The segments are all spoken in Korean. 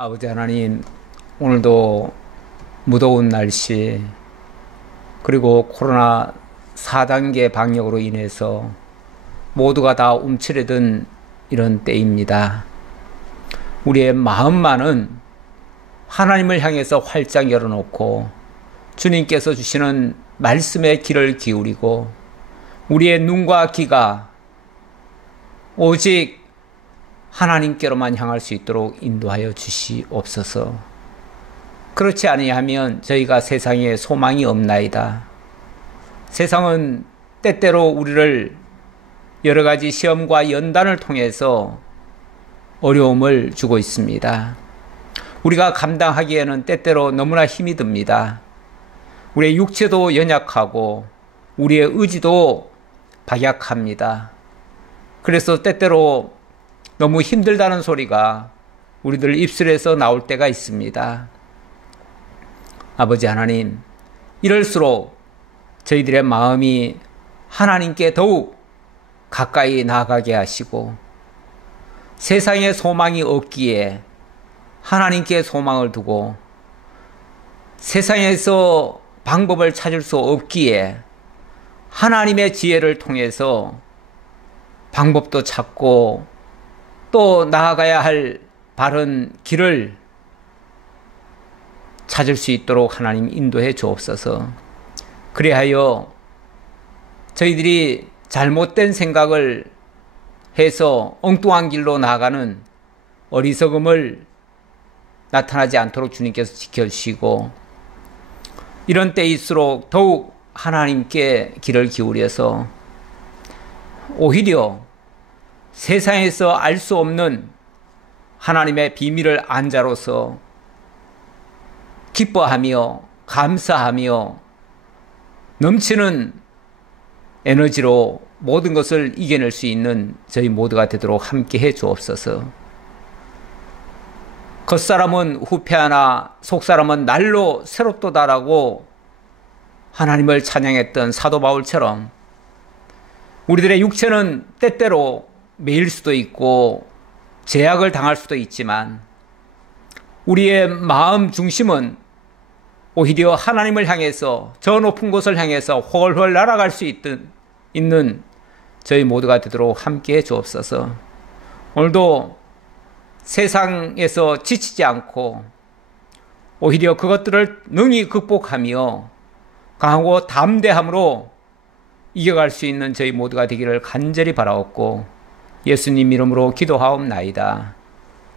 아버지 하나님, 오늘도 무더운 날씨, 그리고 코로나 4단계 방역으로 인해서 모두가 다 움츠려든 이런 때입니다. 우리의 마음만은 하나님을 향해서 활짝 열어놓고 주님께서 주시는 말씀에 귀를 기울이고 우리의 눈과 귀가 오직 하나님께로만 향할 수 있도록 인도하여 주시옵소서. 그렇지 아니하면 저희가 세상에 소망이 없나이다. 세상은 때때로 우리를 여러 가지 시험과 연단을 통해서 어려움을 주고 있습니다. 우리가 감당하기에는 때때로 너무나 힘이 듭니다. 우리의 육체도 연약하고 우리의 의지도 박약합니다. 그래서 때때로 너무 힘들다는 소리가 우리들 입술에서 나올 때가 있습니다. 아버지 하나님, 이럴수록 저희들의 마음이 하나님께 더욱 가까이 나아가게 하시고 세상에 소망이 없기에 하나님께 소망을 두고 세상에서 방법을 찾을 수 없기에 하나님의 지혜를 통해서 방법도 찾고 또 나아가야 할 바른 길을 찾을 수 있도록 하나님 인도해 주옵소서. 그리하여 저희들이 잘못된 생각을 해서 엉뚱한 길로 나아가는 어리석음을 나타나지 않도록 주님께서 지켜주시고 이런 때일수록 더욱 하나님께 귀를 기울여서 오히려 세상에서 알 수 없는 하나님의 비밀을 안 자로서 기뻐하며 감사하며 넘치는 에너지로 모든 것을 이겨낼 수 있는 저희 모두가 되도록 함께 해 주옵소서. 겉사람은 후패하나 속사람은 날로 새롭도다라고 하나님을 찬양했던 사도 바울처럼 우리들의 육체는 때때로 매일 수도 있고 제약을 당할 수도 있지만 우리의 마음 중심은 오히려 하나님을 향해서 저 높은 곳을 향해서 훨훨 날아갈 수 있는 저희 모두가 되도록 함께 해 주옵소서. 오늘도 세상에서 지치지 않고 오히려 그것들을 능히 극복하며 강하고 담대함으로 이겨갈 수 있는 저희 모두가 되기를 간절히 바라옵고 예수님 이름으로 기도하옵나이다.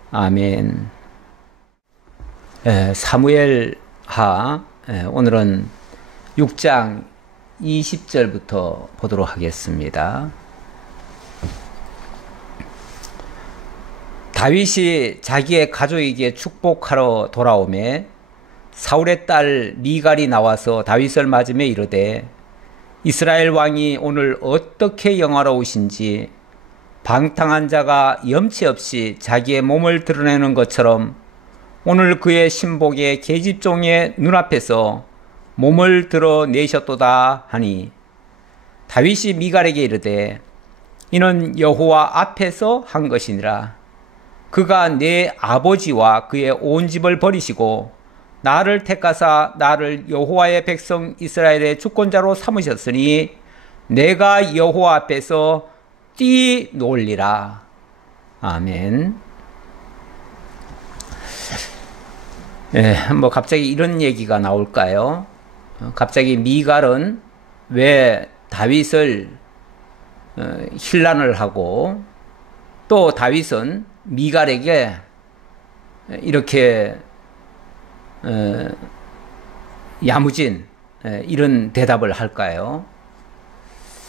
아멘. 사무엘하 오늘은 6장 20절부터 보도록 하겠습니다. 다윗이 자기의 가족에게 축복하러 돌아오매 사울의 딸 미갈이 나와서 다윗을 맞으며 이르되 이스라엘 왕이 오늘 어떻게 영화로우신지 방탕한 자가 염치 없이 자기의 몸을 드러내는 것처럼 오늘 그의 신복의 계집종의 눈앞에서 몸을 드러내셨도다 하니 다윗이 미갈에게 이르되 이는 여호와 앞에서 한 것이니라. 그가 내 아버지와 그의 온 집을 버리시고 나를 택하사 나를 여호와의 백성 이스라엘의 주권자로 삼으셨으니 내가 여호와 앞에서 뛰놀리라. 아멘. 갑자기 이런 얘기가 나올까요? 갑자기 미갈은 왜 다윗을 힐난을 하고 또 다윗은 미갈에게 이렇게 야무진 이런 대답을 할까요?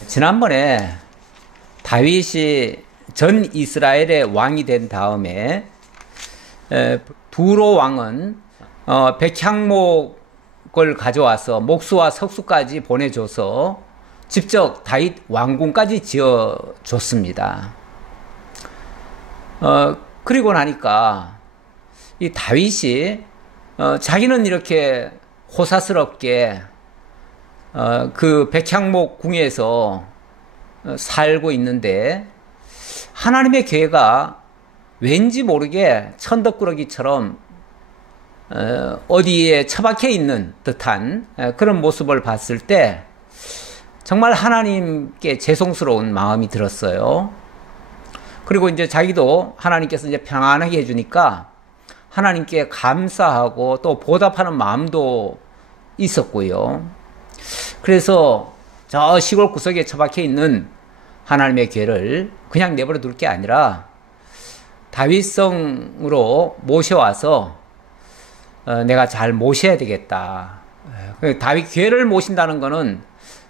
지난번에 다윗이 전 이스라엘의 왕이 된 다음에 두로 왕은 백향목을 가져와서 목수와 석수까지 보내줘서 직접 다윗 왕궁까지 지어줬습니다. 그리고 나니까 이 다윗이 자기는 이렇게 호사스럽게 그 백향목 궁에서 살고 있는데 하나님의 계획가 왠지 모르게 천덕꾸러기처럼 어디에 처박혀 있는 듯한 그런 모습을 봤을 때 정말 하나님께 죄송스러운 마음이 들었어요. 그리고 이제 자기도 하나님께서 이제 평안하게 해주니까 하나님께 감사하고 또 보답하는 마음도 있었고요. 그래서 저 시골 구석에 처박혀 있는 하나님의 괴를 그냥 내버려 둘 게 아니라 다윗성으로 모셔와서 내가 잘 모셔야 되겠다. 다윗 괴를 모신다는 거는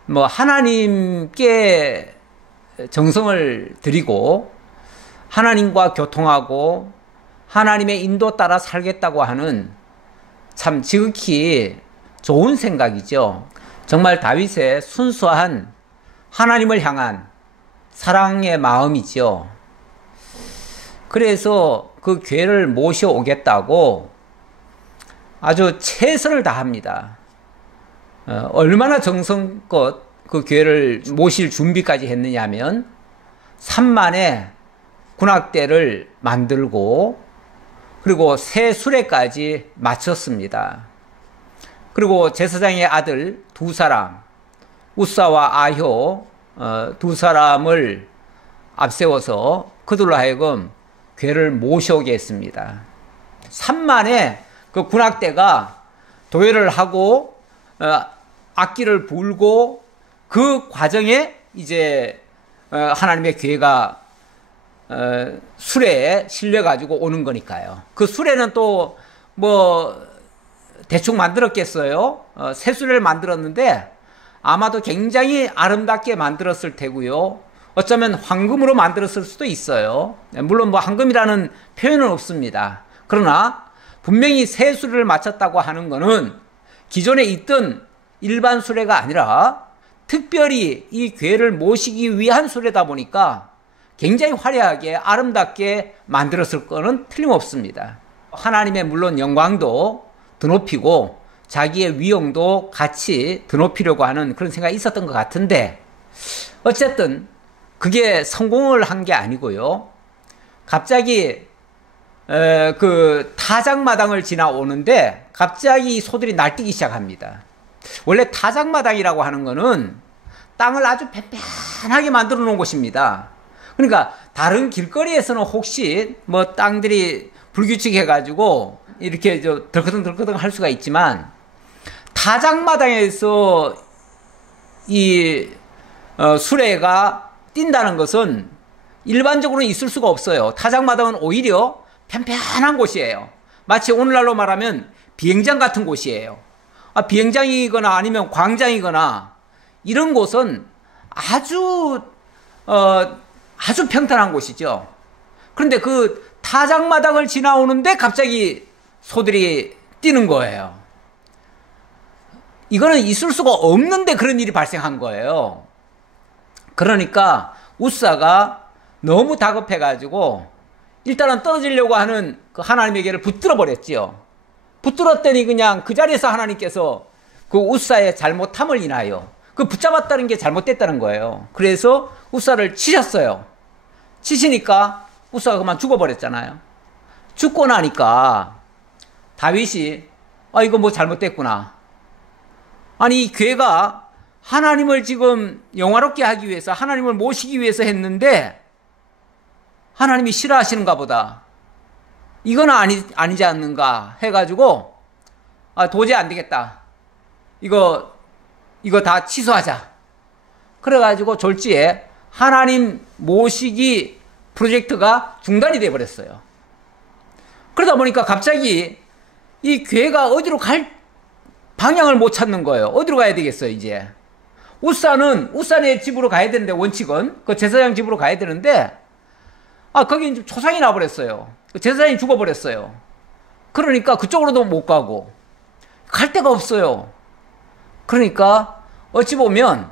뭐 하나님께 정성을 드리고 하나님과 교통하고 하나님의 인도 따라 살겠다고 하는 참 지극히 좋은 생각이죠. 정말 다윗의 순수한 하나님을 향한 사랑의 마음이죠. 그래서 그 괴를 모셔오겠다고 아주 최선을 다합니다. 얼마나 정성껏 그 괴를 모실 준비까지 했느냐 하면 산만에 군악대를 만들고 그리고 새 수레까지 마쳤습니다. 그리고 제사장의 아들 두 사람, 우사와 아효 두 사람을 앞세워서 그들로 하여금 괴를 모셔오게 했습니다. 산만에 그 군악대가 도열을 하고 악기를 불고 그 과정에 이제 하나님의 괴가 수레에 실려가지고 오는 거니까요. 그 수레는 또 뭐 대충 만들었겠어요. 새 수레를 만들었는데 아마도 굉장히 아름답게 만들었을 테고요. 어쩌면 황금으로 만들었을 수도 있어요. 물론 뭐 황금이라는 표현은 없습니다. 그러나 분명히 새 수레를 마쳤다고 하는 거는 기존에 있던 일반 수레가 아니라 특별히 이 괴를 모시기 위한 수레다 보니까 굉장히 화려하게 아름답게 만들었을 거는 틀림없습니다. 하나님의 물론 영광도 드높이고 자기의 위용도 같이 드높이려고 하는 그런 생각이 있었던 것 같은데 어쨌든 그게 성공을 한 게 아니고요. 갑자기 그 타작마당을 지나오는데 갑자기 소들이 날뛰기 시작합니다. 원래 타작마당이라고 하는 거는 땅을 아주 팽팽하게 만들어 놓은 곳입니다. 그러니까 다른 길거리에서는 혹시 뭐 땅들이 불규칙해가지고 이렇게 덜커덩덜커덩 할 수가 있지만 타작마당에서 이 수레가 뛴다는 것은 일반적으로는 있을 수가 없어요. 타작마당은 오히려 편편한 곳이에요. 마치 오늘날로 말하면 비행장 같은 곳이에요. 비행장이거나 아니면 광장이거나 이런 곳은 아주 평탄한 곳이죠. 그런데 그 타작마당을 지나오는데 갑자기 소들이 뛰는 거예요. 이거는 있을 수가 없는데 그런 일이 발생한 거예요. 그러니까 우사가 너무 다급해가지고 일단은 떨어지려고 하는 그 하나님의 괴를 붙들어 버렸지요. 붙들었더니 그냥 그 자리에서 하나님께서 그 우사의 잘못함을 인하여 그 붙잡았다는 게 잘못됐다는 거예요. 그래서 우사를 치셨어요. 치시니까 우사가 그만 죽어버렸잖아요. 죽고 나니까 다윗이 이거 뭐 잘못됐구나. 아니 이 괴가 하나님을 지금 영화롭게 하기 위해서 하나님을 모시기 위해서 했는데 하나님이 싫어하시는가 보다. 이거는 아니지 않는가 해가지고 도저히 안 되겠다. 이거 다 취소하자. 그래가지고 졸지에 하나님 모시기 프로젝트가 중단이 돼버렸어요. 그러다 보니까 갑자기 이 괴가 어디로 갈 방향을 못 찾는 거예요. 어디로 가야 되겠어요, 이제. 우사네 집으로 가야 되는데, 원칙은. 그 제사장 집으로 가야 되는데, 거기 이제 초상이 나버렸어요. 제사장이 죽어버렸어요. 그러니까 그쪽으로도 못 가고, 갈 데가 없어요. 그러니까, 어찌 보면,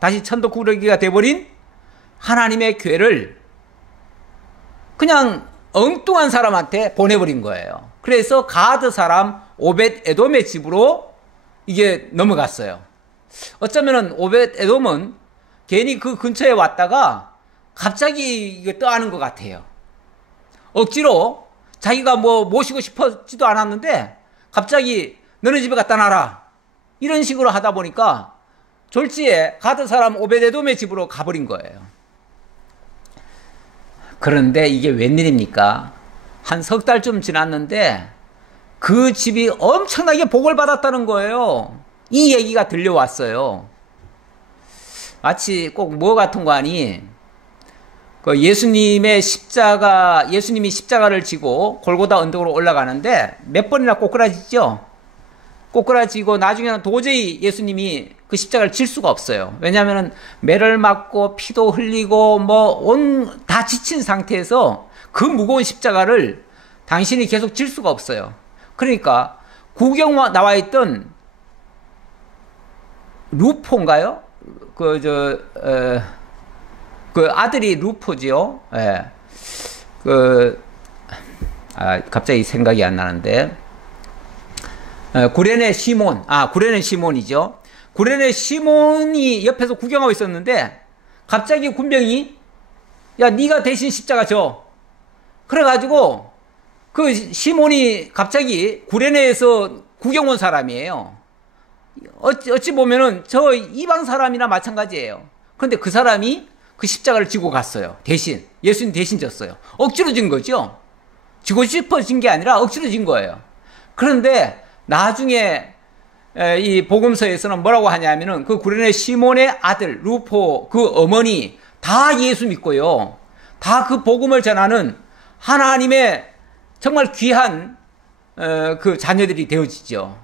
다시 천도꾸러기가 돼버린 하나님의 괴를 그냥 엉뚱한 사람한테 보내버린 거예요. 그래서 가드 사람 오벳 에돔의 집으로 이게 넘어갔어요. 어쩌면은 오벳 에돔은 괜히 그 근처에 왔다가 갑자기 이거 떠하는 것 같아요. 억지로 자기가 뭐 모시고 싶었지도 않았는데 갑자기 너네 집에 갖다 놔라. 이런 식으로 하다 보니까 졸지에 가드 사람 오베데돔의 집으로 가버린 거예요. 그런데 이게 웬일입니까? 한 석 달쯤 지났는데 그 집이 엄청나게 복을 받았다는 거예요. 이 얘기가 들려왔어요. 마치 꼭 뭐 같은 거 아니? 그 예수님이 십자가를 지고 골고다 언덕으로 올라가는데 몇 번이나 꼬꾸라지죠? 꼬꾸라지고 나중에는 도저히 예수님이 그 십자가를 질 수가 없어요. 왜냐하면 매를 맞고 피도 흘리고 다 지친 상태에서 그 무거운 십자가를 당신이 계속 질 수가 없어요. 그러니까 구경 나와 있던 루포인가요? 그 아들이 루포지요. 예. 갑자기 생각이 안 나는데. 구레네 시몬이죠. 구레네 시몬이 옆에서 구경하고 있었는데 갑자기 군병이 야, 네가 대신 십자가 져. 그래가지고 그 시몬이 갑자기 구레네에서 구경 온 사람이에요. 어찌 보면은 저 이방 사람이나 마찬가지예요. 그런데 그 사람이 그 십자가를 지고 갔어요. 대신 예수님 대신 졌어요. 억지로 진 거죠. 지고 싶어진 게 아니라 억지로 진 거예요. 그런데 나중에 이 복음서에서는 뭐라고 하냐면은 그 구레네 시몬의 아들 루포 그 어머니 다 예수 믿고요. 다 그 복음을 전하는 하나님의 정말 귀한 그 자녀들이 되어지죠.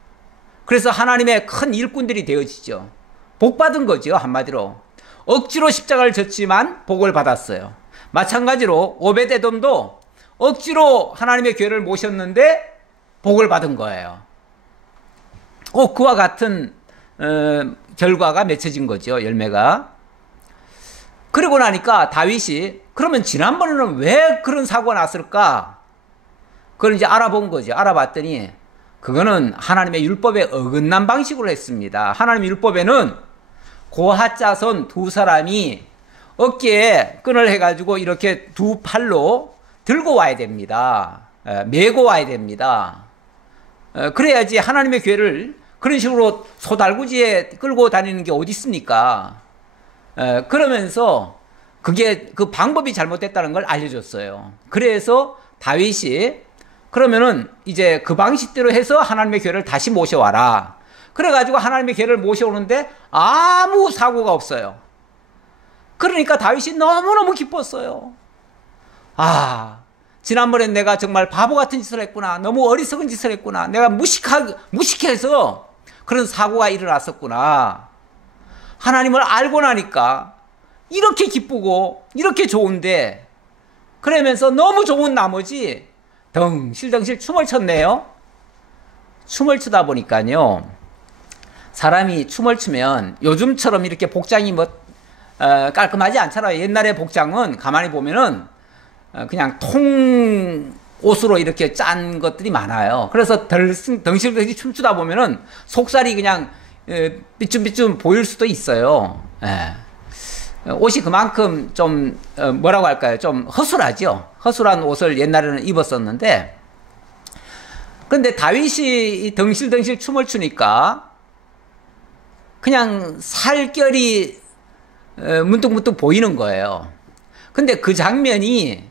그래서 하나님의 큰 일꾼들이 되어지죠. 복 받은 거죠. 한마디로. 억지로 십자가를 졌지만 복을 받았어요. 마찬가지로 오베데돔도 억지로 하나님의 교회를 모셨는데 복을 받은 거예요. 꼭 그와 같은 결과가 맺혀진 거죠. 열매가. 그러고 나니까 다윗이 그러면 지난번에는 왜 그런 사고가 났을까? 그걸 이제 알아본 거죠. 알아봤더니 그거는 하나님의 율법에 어긋난 방식으로 했습니다. 하나님의 율법에는 고핫 자손 두 사람이 어깨에 끈을 해가지고 이렇게 두 팔로 들고 와야 됩니다. 메고 와야 됩니다. 그래야지 하나님의 교회를 그런 식으로 소달구지에 끌고 다니는 게 어디 있습니까? 그러면서 그게 그 방법이 잘못됐다는 걸 알려줬어요. 그래서 다윗이 그러면은 이제 그 방식대로 해서 하나님의 교회를 다시 모셔와라. 그래가지고 하나님의 교회를 모셔오는데 아무 사고가 없어요. 그러니까 다윗이 너무너무 기뻤어요. 지난번엔 내가 정말 바보 같은 짓을 했구나. 너무 어리석은 짓을 했구나. 내가 무식해서 그런 사고가 일어났었구나. 하나님을 알고 나니까 이렇게 기쁘고 이렇게 좋은데 그러면서 너무 좋은 나머지 덩실덩실 춤을 췄네요. 춤을 추다 보니까요. 사람이 춤을 추면 요즘처럼 이렇게 복장이 깔끔하지 않잖아요. 옛날의 복장은 가만히 보면은 그냥 통 옷으로 이렇게 짠 것들이 많아요. 그래서 덩실덩실 춤추다 보면은 속살이 그냥 삐쯤삐쯤 보일 수도 있어요. 옷이 그만큼 좀 뭐라고 할까요? 좀 허술하죠. 허술한 옷을 옛날에는 입었었는데 그런데 다윗이 덩실덩실 춤을 추니까 그냥 살결이 문득문득 보이는 거예요. 근데 그 장면을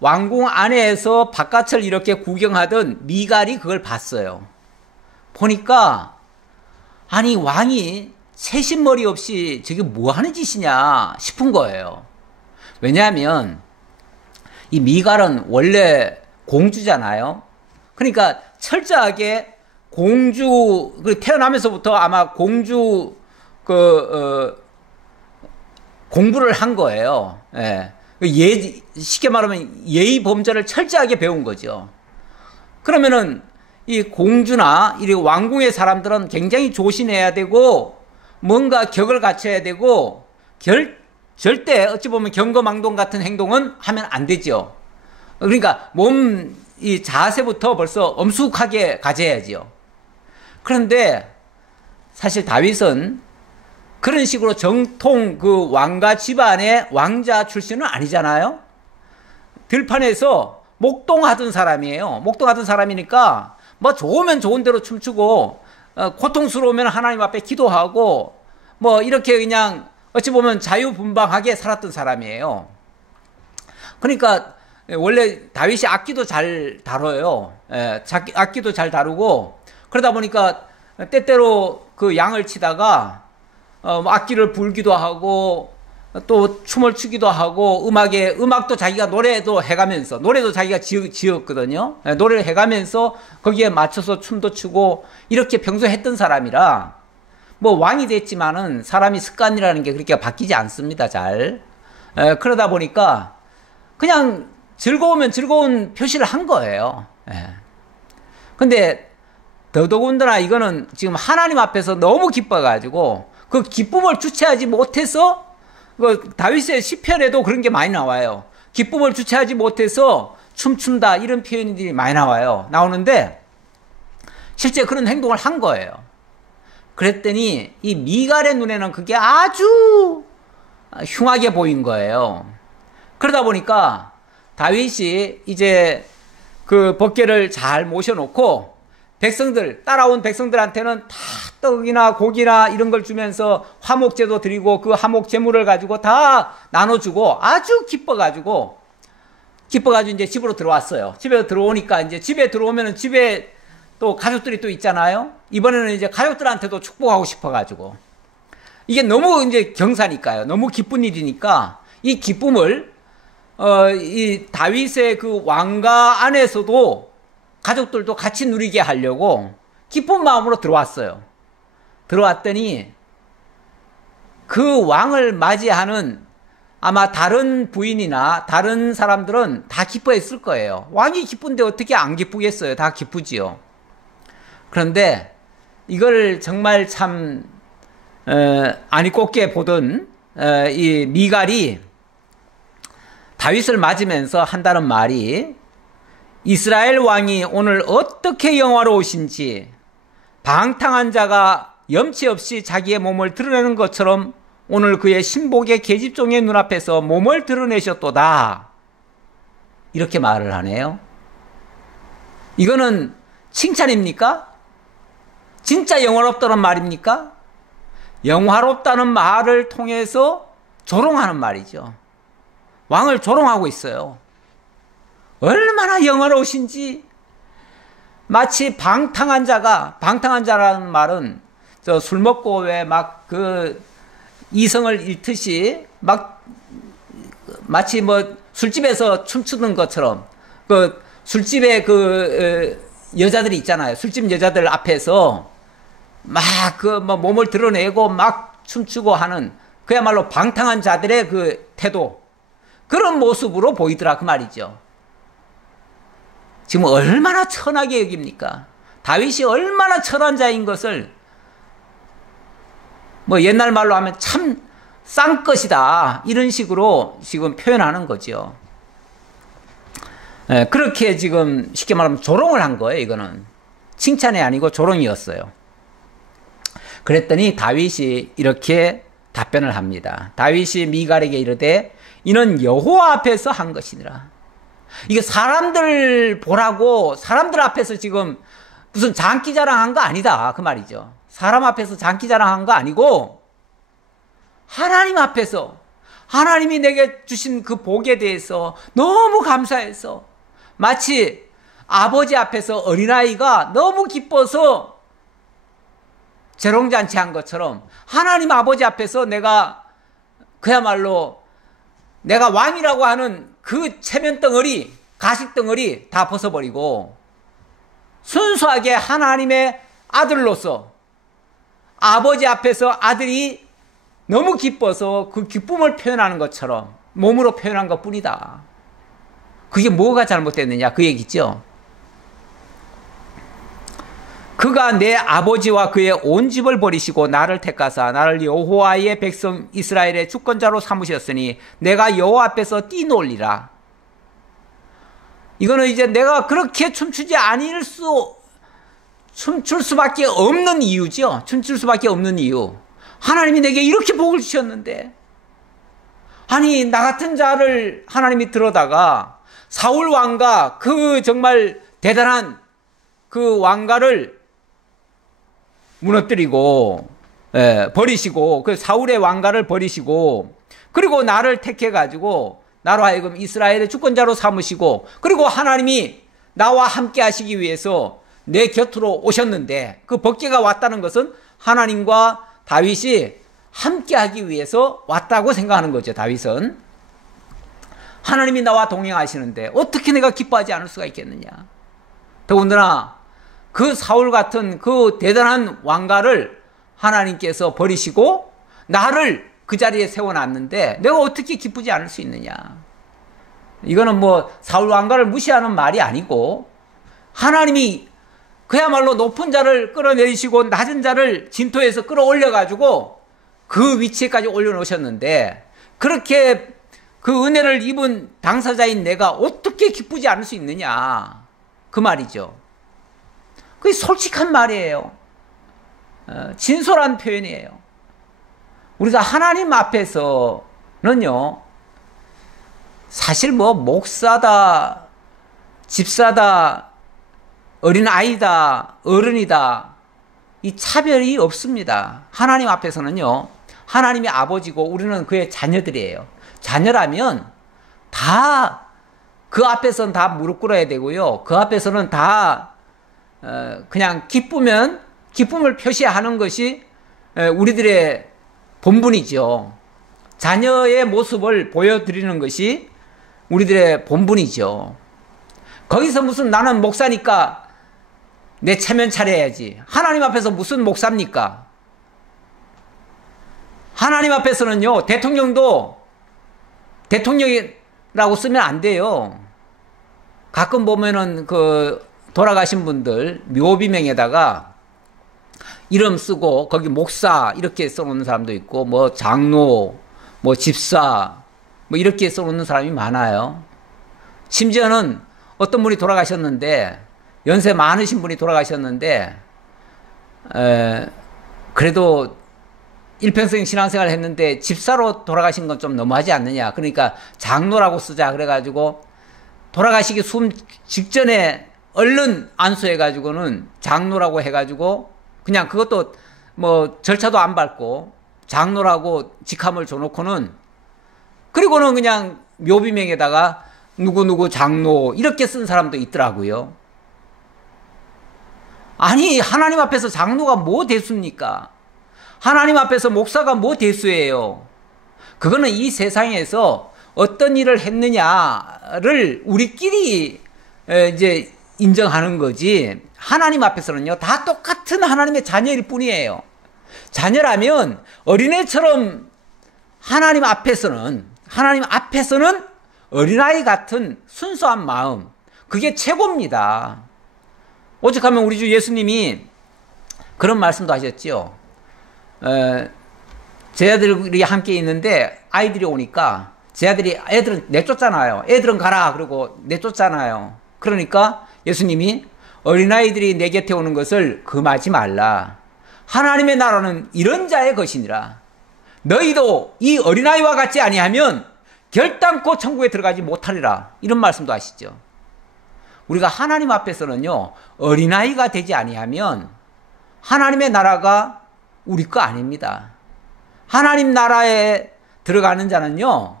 왕궁 안에서 바깥을 이렇게 구경하던 미갈이 그걸 봤어요. 보니까 아니 왕이 새신머리 없이 저게 뭐 하는 짓이냐 싶은 거예요. 왜냐하면 이 미갈은 원래 공주잖아요. 그러니까 철저하게 태어나면서부터 아마 공주 공부를 한 거예요. 쉽게 말하면 예의 범절을 철저하게 배운 거죠. 그러면은 이 공주나 이 왕궁의 사람들은 굉장히 조심해야 되고 뭔가 격을 갖춰야 되고 절대 어찌 보면 경거망동 같은 행동은 하면 안 되죠. 그러니까 이 자세부터 벌써 엄숙하게 가져야지요. 그런데 사실 다윗은 그런 식으로 정통 그 왕가 집안의 왕자 출신은 아니잖아요. 들판에서 목동하던 사람이에요. 목동하던 사람이니까 뭐 좋으면 좋은 대로 춤추고 고통스러우면 하나님 앞에 기도하고 뭐 이렇게 그냥 어찌 보면 자유분방하게 살았던 사람이에요. 그러니까 원래 다윗이 악기도 잘 다뤄요. 악기도 잘 다루고 그러다 보니까 때때로 그 양을 치다가 악기를 불기도 하고 또 춤을 추기도 하고 음악도 자기가 노래도 해가면서 노래도 자기가 지었거든요. 노래를 해가면서 거기에 맞춰서 춤도 추고 이렇게 평소에 했던 사람이라 뭐 왕이 됐지만은 사람이 습관이라는 게 그렇게 바뀌지 않습니다. 잘. 그러다 보니까 그냥 즐거우면 즐거운 표시를 한 거예요. 근데 더더군다나 이거는 지금 하나님 앞에서 너무 기뻐가지고 그 기쁨을 주체하지 못해서 그 다윗의 시편에도 그런 게 많이 나와요. 기쁨을 주체하지 못해서 춤춘다 이런 표현들이 많이 나오는데 실제 그런 행동을 한 거예요. 그랬더니 이 미갈의 눈에는 그게 아주 흉하게 보인 거예요. 그러다 보니까 다윗이 이제 그 법궤를 잘 모셔놓고 따라온 백성들한테는 다 떡이나 고기나 이런 걸 주면서 화목제도 드리고 그 화목 제물을 가지고 다 나눠주고 아주 기뻐가지고 이제 집으로 들어왔어요. 집에 들어오니까 이제 집에 들어오면은 집에 또 가족들이 또 있잖아요. 이번에는 이제 가족들한테도 축복하고 싶어가지고 이게 너무 이제 경사니까요. 너무 기쁜 일이니까 이 기쁨을 이 다윗의 그 왕가 안에서도 가족들도 같이 누리게 하려고 기쁜 마음으로 들어왔어요. 들어왔더니 그 왕을 맞이하는 아마 다른 부인이나 다른 사람들은 다 기뻐했을 거예요. 왕이 기쁜데 어떻게 안 기쁘겠어요? 다 기쁘지요. 그런데 이걸 정말 참 아니 곱게 보던 이 미갈이 다윗을 맞으면서 한다는 말이 이스라엘 왕이 오늘 어떻게 영화로우신지 방탕한 자가 염치 없이 자기의 몸을 드러내는 것처럼 오늘 그의 신복의 계집종의 눈앞에서 몸을 드러내셨도다. 이렇게 말을 하네요. 이거는 칭찬입니까? 진짜 영화롭다는 말입니까? 영화롭다는 말을 통해서 조롱하는 말이죠. 왕을 조롱하고 있어요. 얼마나 영화로우신지 마치 방탕한 자라는 말은 저 술 먹고 왜 막 그 이성을 잃듯이 막 마치 뭐 술집에서 춤추는 것처럼 그 술집에 그 여자들이 있잖아요. 술집 여자들 앞에서 막 그 뭐 몸을 드러내고 막 춤추고 하는 그야말로 방탕한 자들의 그 태도 그런 모습으로 보이더라 그 말이죠. 지금 얼마나 천하게 여깁니까? 다윗이 얼마나 천한 자인 것을 뭐 옛날 말로 하면 참 싼 것이다 이런 식으로 지금 표현하는 거죠. 그렇게 지금 쉽게 말하면 조롱을 한 거예요. 이거는 칭찬이 아니고 조롱이었어요. 그랬더니 다윗이 이렇게 답변을 합니다. 다윗이 미갈에게 이르되 이는 여호와 앞에서 한 것이니라. 이게 사람들 보라고 사람들 앞에서 지금 무슨 장기자랑한 거 아니다 그 말이죠. 사람 앞에서 장기자랑한 거 아니고 하나님 앞에서 하나님이 내게 주신 그 복에 대해서 너무 감사해서 마치 아버지 앞에서 어린아이가 너무 기뻐서 재롱잔치 한 것처럼 하나님 아버지 앞에서 내가 그야말로 내가 왕이라고 하는 그 체면덩어리, 가식덩어리 다 벗어버리고 순수하게 하나님의 아들로서 아버지 앞에서 아들이 너무 기뻐서 그 기쁨을 표현하는 것처럼 몸으로 표현한 것 뿐이다. 그게 뭐가 잘못됐느냐 그 얘기죠. 그가 내 아버지와 그의 온 집을 버리시고 나를 택하사 나를 여호와의 백성 이스라엘의 주권자로 삼으셨으니 내가 여호와 앞에서 뛰놀리라. 이거는 이제 내가 그렇게 춤출 수밖에 없는 이유죠. 춤출 수밖에 없는 이유. 하나님이 내게 이렇게 복을 주셨는데 아니 나 같은 자를 하나님이 들어다가 사울 왕가, 그 정말 대단한 그 왕가를 무너뜨리고, 버리시고, 그 사울의 왕가를 버리시고, 그리고 나를 택해가지고, 나로 하여금 이스라엘의 주권자로 삼으시고, 그리고 하나님이 나와 함께 하시기 위해서 내 곁으로 오셨는데, 그 번개가 왔다는 것은 하나님과 다윗이 함께 하기 위해서 왔다고 생각하는 거죠, 다윗은. 하나님이 나와 동행하시는데 어떻게 내가 기뻐하지 않을 수가 있겠느냐. 더군다나 그 사울 같은 그 대단한 왕가를 하나님께서 버리시고 나를 그 자리에 세워놨는데 내가 어떻게 기쁘지 않을 수 있느냐. 이거는 뭐 사울 왕가를 무시하는 말이 아니고 하나님이 그야말로 높은 자를 끌어내리시고 낮은 자를 진토에서 끌어올려가지고 그 위치에까지 올려놓으셨는데 그렇게 그 은혜를 입은 당사자인 내가 어떻게 기쁘지 않을 수 있느냐. 그 말이죠. 그게 솔직한 말이에요. 진솔한 표현이에요. 우리가 하나님 앞에서는요, 사실 뭐 목사다, 집사다, 어린아이다, 어른이다, 이 차별이 없습니다. 하나님 앞에서는요, 하나님이 아버지고 우리는 그의 자녀들이에요. 자녀라면 다 그 앞에서는 다 무릎 꿇어야 되고요. 그 앞에서는 다 그냥 기쁘면 기쁨을 표시하는 것이 우리들의 본분이죠. 자녀의 모습을 보여드리는 것이 우리들의 본분이죠. 거기서 무슨 나는 목사니까 내 체면 차려야지. 하나님 앞에서 무슨 목사입니까? 하나님 앞에서는요, 대통령도 대통령이라고 쓰면 안 돼요. 가끔 보면은 그 돌아가신 분들 묘비명에다가 이름 쓰고 거기 목사 이렇게 써놓는 사람도 있고 뭐 장로, 뭐 집사 뭐 이렇게 써놓는 사람이 많아요. 심지어는 어떤 분이 돌아가셨는데 연세 많으신 분이 돌아가셨는데 그래도 일평생 신앙생활을 했는데 집사로 돌아가신 건 좀 너무하지 않느냐. 그러니까 장로라고 쓰자 그래가지고 돌아가시기 숨 직전에 얼른 안수해가지고는 장로라고 해가지고 그냥 그것도 뭐 절차도 안 밟고 장로라고 직함을 줘놓고는 그리고는 그냥 묘비명에다가 누구누구 장로 이렇게 쓴 사람도 있더라고요. 아니 하나님 앞에서 장로가 뭐 대수입니까? 하나님 앞에서 목사가 뭐 대수예요? 그거는 이 세상에서 어떤 일을 했느냐를 우리끼리 이제 인정하는 거지. 하나님 앞에서는요, 다 똑같은 하나님의 자녀일 뿐이에요. 자녀라면 어린애처럼 하나님 앞에서는 어린아이 같은 순수한 마음, 그게 최고입니다. 오죽하면 우리 주 예수님이 그런 말씀도 하셨죠. 제 아들이 함께 있는데 아이들이 오니까 애들은 내쫓잖아요. 애들은 가라 그러고 내쫓잖아요. 그러니까 예수님이 어린아이들이 내 곁에 오는 것을 금하지 말라. 하나님의 나라는 이런 자의 것이니라. 너희도 이 어린아이와 같지 아니하면 결단코 천국에 들어가지 못하리라. 이런 말씀도 하시죠. 우리가 하나님 앞에서는요, 어린아이가 되지 아니하면 하나님의 나라가 우리 거 아닙니다. 하나님 나라에 들어가는 자는요,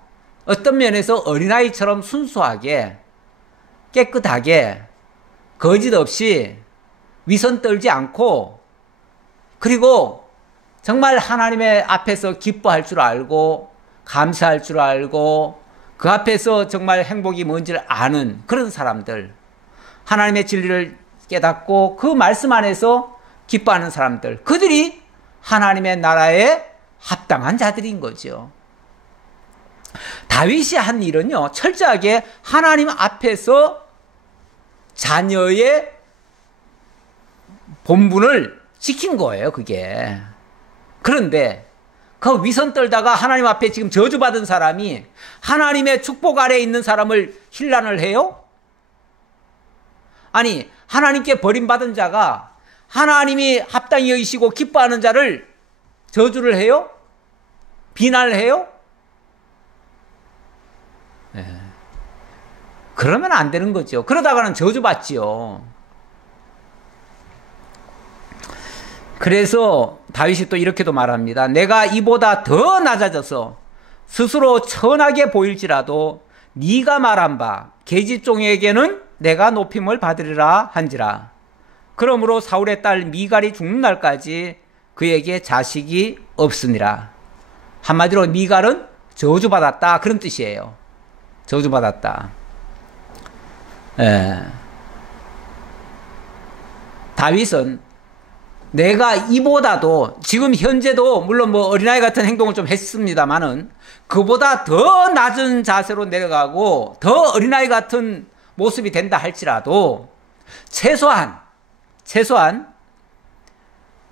어떤 면에서 어린아이처럼 순수하게, 깨끗하게, 거짓 없이 위선 떨지 않고, 그리고 정말 하나님의 앞에서 기뻐할 줄 알고, 감사할 줄 알고, 그 앞에서 정말 행복이 뭔지를 아는 그런 사람들, 하나님의 진리를 깨닫고 그 말씀 안에서 기뻐하는 사람들, 그들이 하나님의 나라에 합당한 자들인 거죠. 다윗이 한 일은요, 철저하게 하나님 앞에서 자녀의 본분을 지킨 거예요, 그게. 그런데 그 위선 떨다가 하나님 앞에 지금 저주받은 사람이 하나님의 축복 아래에 있는 사람을 힐난을 해요? 아니, 하나님께 버림받은 자가 하나님이 합당히 여기시고 기뻐하는 자를 저주를 해요? 비난을 해요? 네. 그러면 안 되는 거죠. 그러다가는 저주받지요. 그래서 다윗이 또 이렇게도 말합니다. 내가 이보다 더 낮아져서 스스로 천하게 보일지라도 네가 말한 바 계집종에게는 내가 높임을 받으리라 한지라. 그러므로 사울의 딸 미갈이 죽는 날까지 그에게 자식이 없으니라. 한마디로 미갈은 저주받았다, 그런 뜻이에요. 저주받았다. 다윗은 내가 이보다도, 지금 현재도 물론 뭐 어린아이 같은 행동을 좀 했습니다만은 그보다 더 낮은 자세로 내려가고 더 어린아이 같은 모습이 된다 할지라도 최소한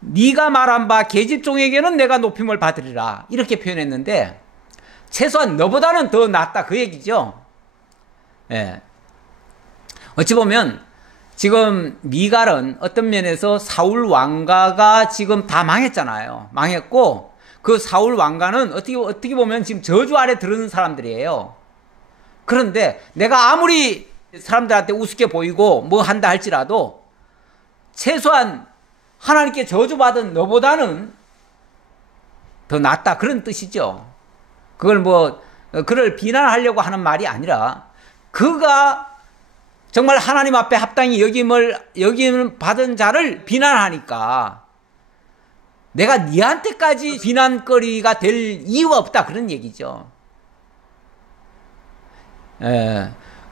네가 말한 바 계집종에게는 내가 높임을 받으리라, 이렇게 표현했는데 최소한 너보다는 더 낫다, 그 얘기죠. 어찌 보면 지금 미갈은 어떤 면에서 사울 왕가가 지금 다 망했잖아요. 망했고 그 사울 왕가는 어떻게 보면 지금 저주 아래 들은 사람들이에요. 그런데 내가 아무리 사람들한테 우습게 보이고 뭐 한다 할지라도 최소한 하나님께 저주받은 너보다는 더 낫다, 그런 뜻이죠. 그걸 그를 비난하려고 하는 말이 아니라 그가 정말 하나님 앞에 합당히 여김을 받은 자를 비난하니까 내가 니한테까지 비난거리가 될 이유가 없다, 그런 얘기죠.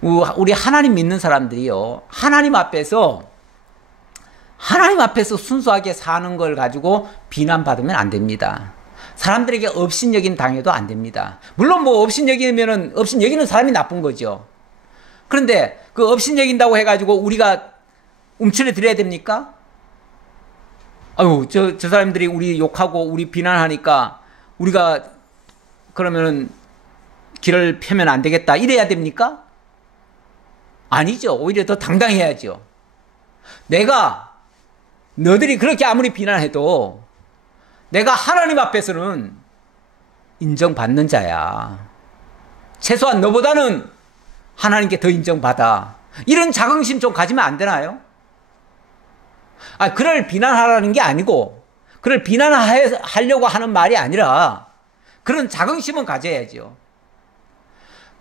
우리 하나님 믿는 사람들이요, 하나님 앞에서 순수하게 사는 걸 가지고 비난받으면 안 됩니다. 사람들에게 업신여긴 당해도 안 됩니다. 물론 뭐 업신여기는 사람이 나쁜 거죠. 그런데 그 업신여긴다고 해가지고 우리가 움츠려 드려야 됩니까? 아유, 저 사람들이 우리 욕하고 우리 비난하니까 우리가 그러면은 길을 펴면 안 되겠다, 이래야 됩니까? 아니죠. 오히려 더 당당해야죠. 너들이 그렇게 아무리 비난해도 내가 하나님 앞에서는 인정받는 자야. 최소한 너보다는 하나님께 더 인정받아. 이런 자긍심 좀 가지면 안 되나요? 그를 비난하라는 게 아니고, 그를 비난하려고 하는 말이 아니라 그런 자긍심은 가져야죠.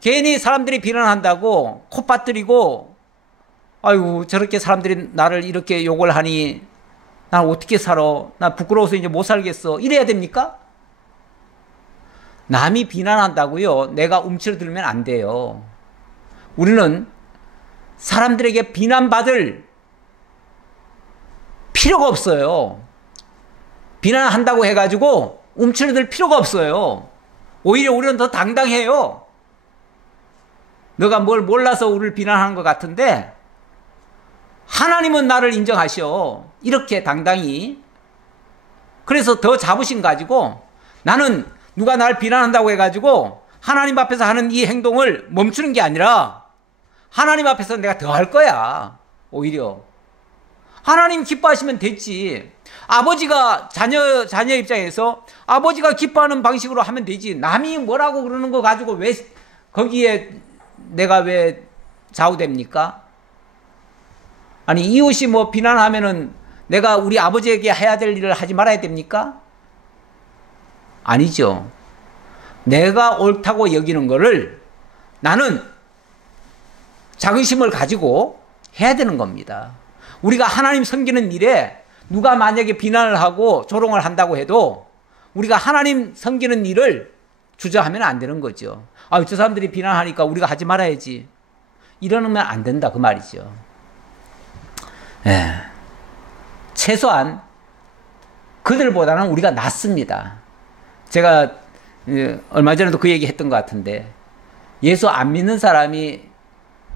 괜히 사람들이 비난한다고 코 빠뜨리고, 아이고 저렇게 사람들이 나를 이렇게 욕을 하니 난 어떻게 살아? 나 부끄러워서 이제 못 살겠어, 이래야 됩니까? 남이 비난한다고요 내가 움츠러들면 안 돼요. 우리는 사람들에게 비난받을 필요가 없어요. 비난한다고 해가지고 움츠러들 필요가 없어요. 오히려 우리는 더 당당해요. 너가 뭘 몰라서 우리를 비난하는 것 같은데 하나님은 나를 인정하셔, 이렇게 당당히. 그래서 더 자부심 가지고 나는 누가 나를 비난한다고 해가지고 하나님 앞에서 하는 이 행동을 멈추는 게 아니라 하나님 앞에서 내가 더 할 거야. 오히려 하나님 기뻐하시면 됐지. 아버지가 자녀 입장에서 아버지가 기뻐하는 방식으로 하면 되지. 남이 뭐라고 그러는 거 가지고 왜 거기에 내가 왜 좌우됩니까? 아니 이웃이 뭐 비난하면은 내가 우리 아버지에게 해야 될 일을 하지 말아야 됩니까? 아니죠. 내가 옳다고 여기는 거를 나는 자긍심을 가지고 해야 되는 겁니다. 우리가 하나님 섬기는 일에 누가 만약에 비난을 하고 조롱을 한다고 해도 우리가 하나님 섬기는 일을 주저하면 안 되는 거죠. 저 사람들이 비난하니까 우리가 하지 말아야지, 이러면 안 된다, 그 말이죠. 최소한 그들보다는 우리가 낫습니다. 제가 얼마 전에도 그 얘기 했던 것 같은데, 예수 안 믿는 사람이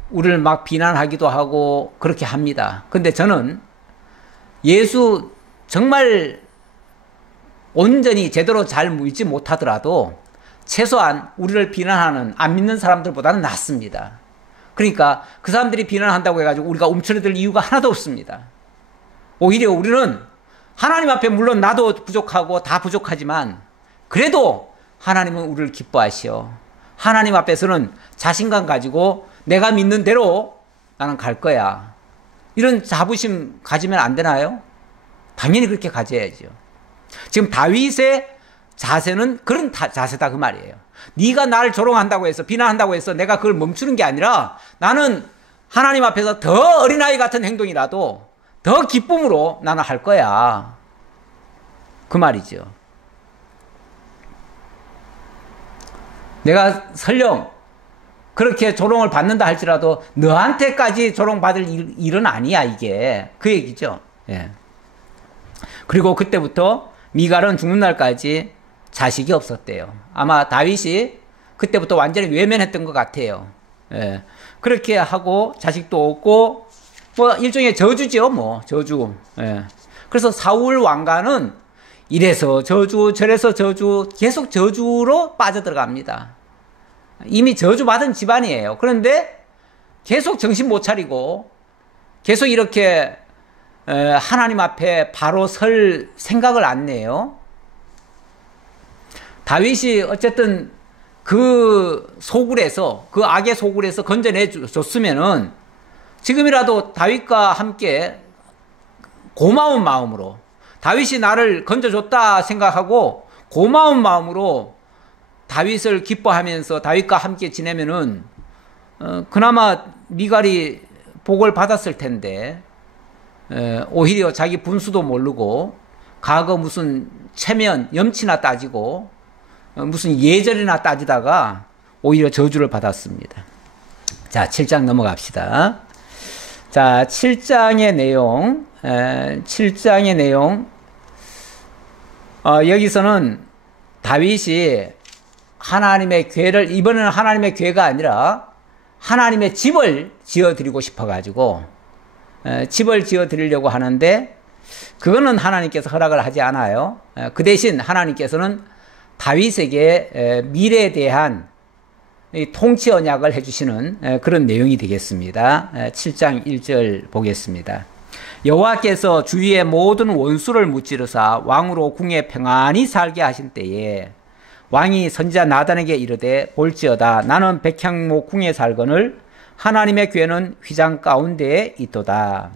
우리를 막 비난하기도 하고 그렇게 합니다. 근데 저는 예수 정말 온전히 제대로 잘 믿지 못하더라도 최소한 우리를 비난하는 안 믿는 사람들보다는 낫습니다. 그러니까 그 사람들이 비난한다고 해가지고 우리가 움츠러들 이유가 하나도 없습니다. 오히려 우리는 하나님 앞에 물론 나도 부족하고 다 부족하지만 그래도 하나님은 우리를 기뻐하시오. 하나님 앞에서는 자신감 가지고 내가 믿는 대로 나는 갈 거야. 이런 자부심 가지면 안 되나요? 당연히 그렇게 가져야죠. 지금 다윗의 자세는 그런 자세다 그 말이에요. 네가 나를 조롱한다고 해서 비난한다고 해서 내가 그걸 멈추는 게 아니라 나는 하나님 앞에서 더 어린아이 같은 행동이라도 더 기쁨으로 나는 할 거야. 그 말이죠. 내가 설령 그렇게 조롱을 받는다 할지라도 너한테까지 조롱받을 일은 아니야 이게. 그 얘기죠. 예. 그리고 그때부터 미갈은 죽는 날까지 자식이 없었대요. 아마 다윗이 그때부터 완전히 외면했던 것 같아요. 예. 그렇게 하고 자식도 없고 뭐 일종의 저주죠, 뭐 저주. 예. 그래서 사울 왕가는 이래서 저주 저래서 저주 계속 저주로 빠져들어갑니다. 이미 저주받은 집안이에요. 그런데 계속 정신 못 차리고 계속 이렇게 하나님 앞에 바로 설 생각을 안 내요. 다윗이 어쨌든 그 소굴에서, 그 악의 소굴에서 건져내 줬으면은 지금이라도 다윗과 함께 고마운 마음으로, 다윗이 나를 건져줬다 생각하고 고마운 마음으로 다윗을 기뻐하면서 다윗과 함께 지내면은 그나마 미갈이 복을 받았을 텐데 오히려 자기 분수도 모르고 과거 무슨 체면, 염치나 따지고 무슨 예절이나 따지다가 오히려 저주를 받았습니다. 자, 7장 넘어갑시다. 자, 7장의 내용, 여기서는 다윗이 하나님의 궤를, 이번에는 하나님의 궤가 아니라 하나님의 집을 지어드리고 싶어가지고, 집을 지어드리려고 하는데, 그거는 하나님께서 허락을 하지 않아요. 그 대신 하나님께서는 다윗에게 미래에 대한 통치 언약을 해주시는 그런 내용이 되겠습니다. 7장 1절 보겠습니다. 여호와께서 주위의 모든 원수를 무찌르사 왕으로 궁에 평안히 살게 하신 때에 왕이 선지자 나단에게 이르되 볼지어다 나는 백향목 궁에 살거늘 하나님의 궤는 휘장 가운데에 있도다.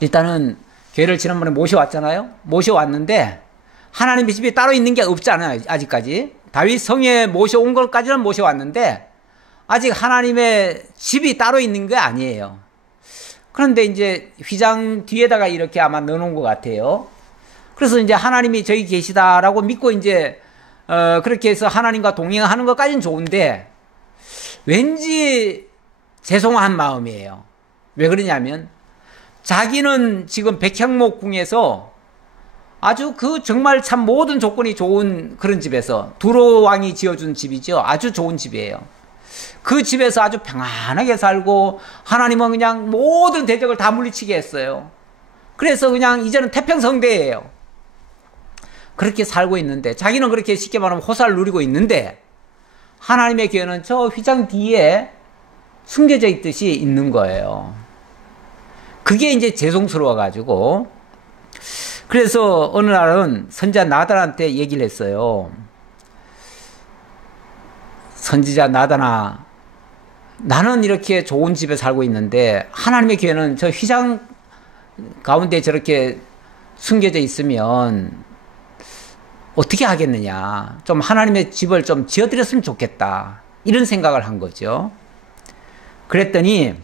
일단은 궤를 지난번에 모셔왔잖아요. 모셔왔는데 하나님의 집이 따로 있는 게 없잖아요. 아직까지. 다윗 성에 모셔온 것까지는 모셔왔는데 아직 하나님의 집이 따로 있는 게 아니에요. 그런데 이제 휘장 뒤에다가 이렇게 아마 넣어놓은 것 같아요. 그래서 이제 하나님이 저기 계시다라고 믿고 이제 그렇게 해서 하나님과 동행하는 것까지는 좋은데 왠지 죄송한 마음이에요. 왜 그러냐면 자기는 지금 백향목 궁에서 아주 그 정말 참 모든 조건이 좋은 그런 집에서 두로 왕이 지어준 집이죠. 아주 좋은 집이에요. 그 집에서 아주 평안하게 살고 하나님은 그냥 모든 대적을 다 물리치게 했어요. 그래서 그냥 이제는 태평성대예요. 그렇게 살고 있는데 자기는 그렇게 쉽게 말하면 호사를 누리고 있는데 하나님의 궤는 저 휘장 뒤에 숨겨져 있듯이 있는 거예요. 그게 이제 죄송스러워가지고 그래서 어느 날은 선지자 나단한테 얘기를 했어요. 선지자 나단아, 나는 이렇게 좋은 집에 살고 있는데 하나님의 궤는 저 휘장 가운데 저렇게 숨겨져 있으면 어떻게 하겠느냐. 좀 하나님의 집을 좀 지어드렸으면 좋겠다. 이런 생각을 한 거죠. 그랬더니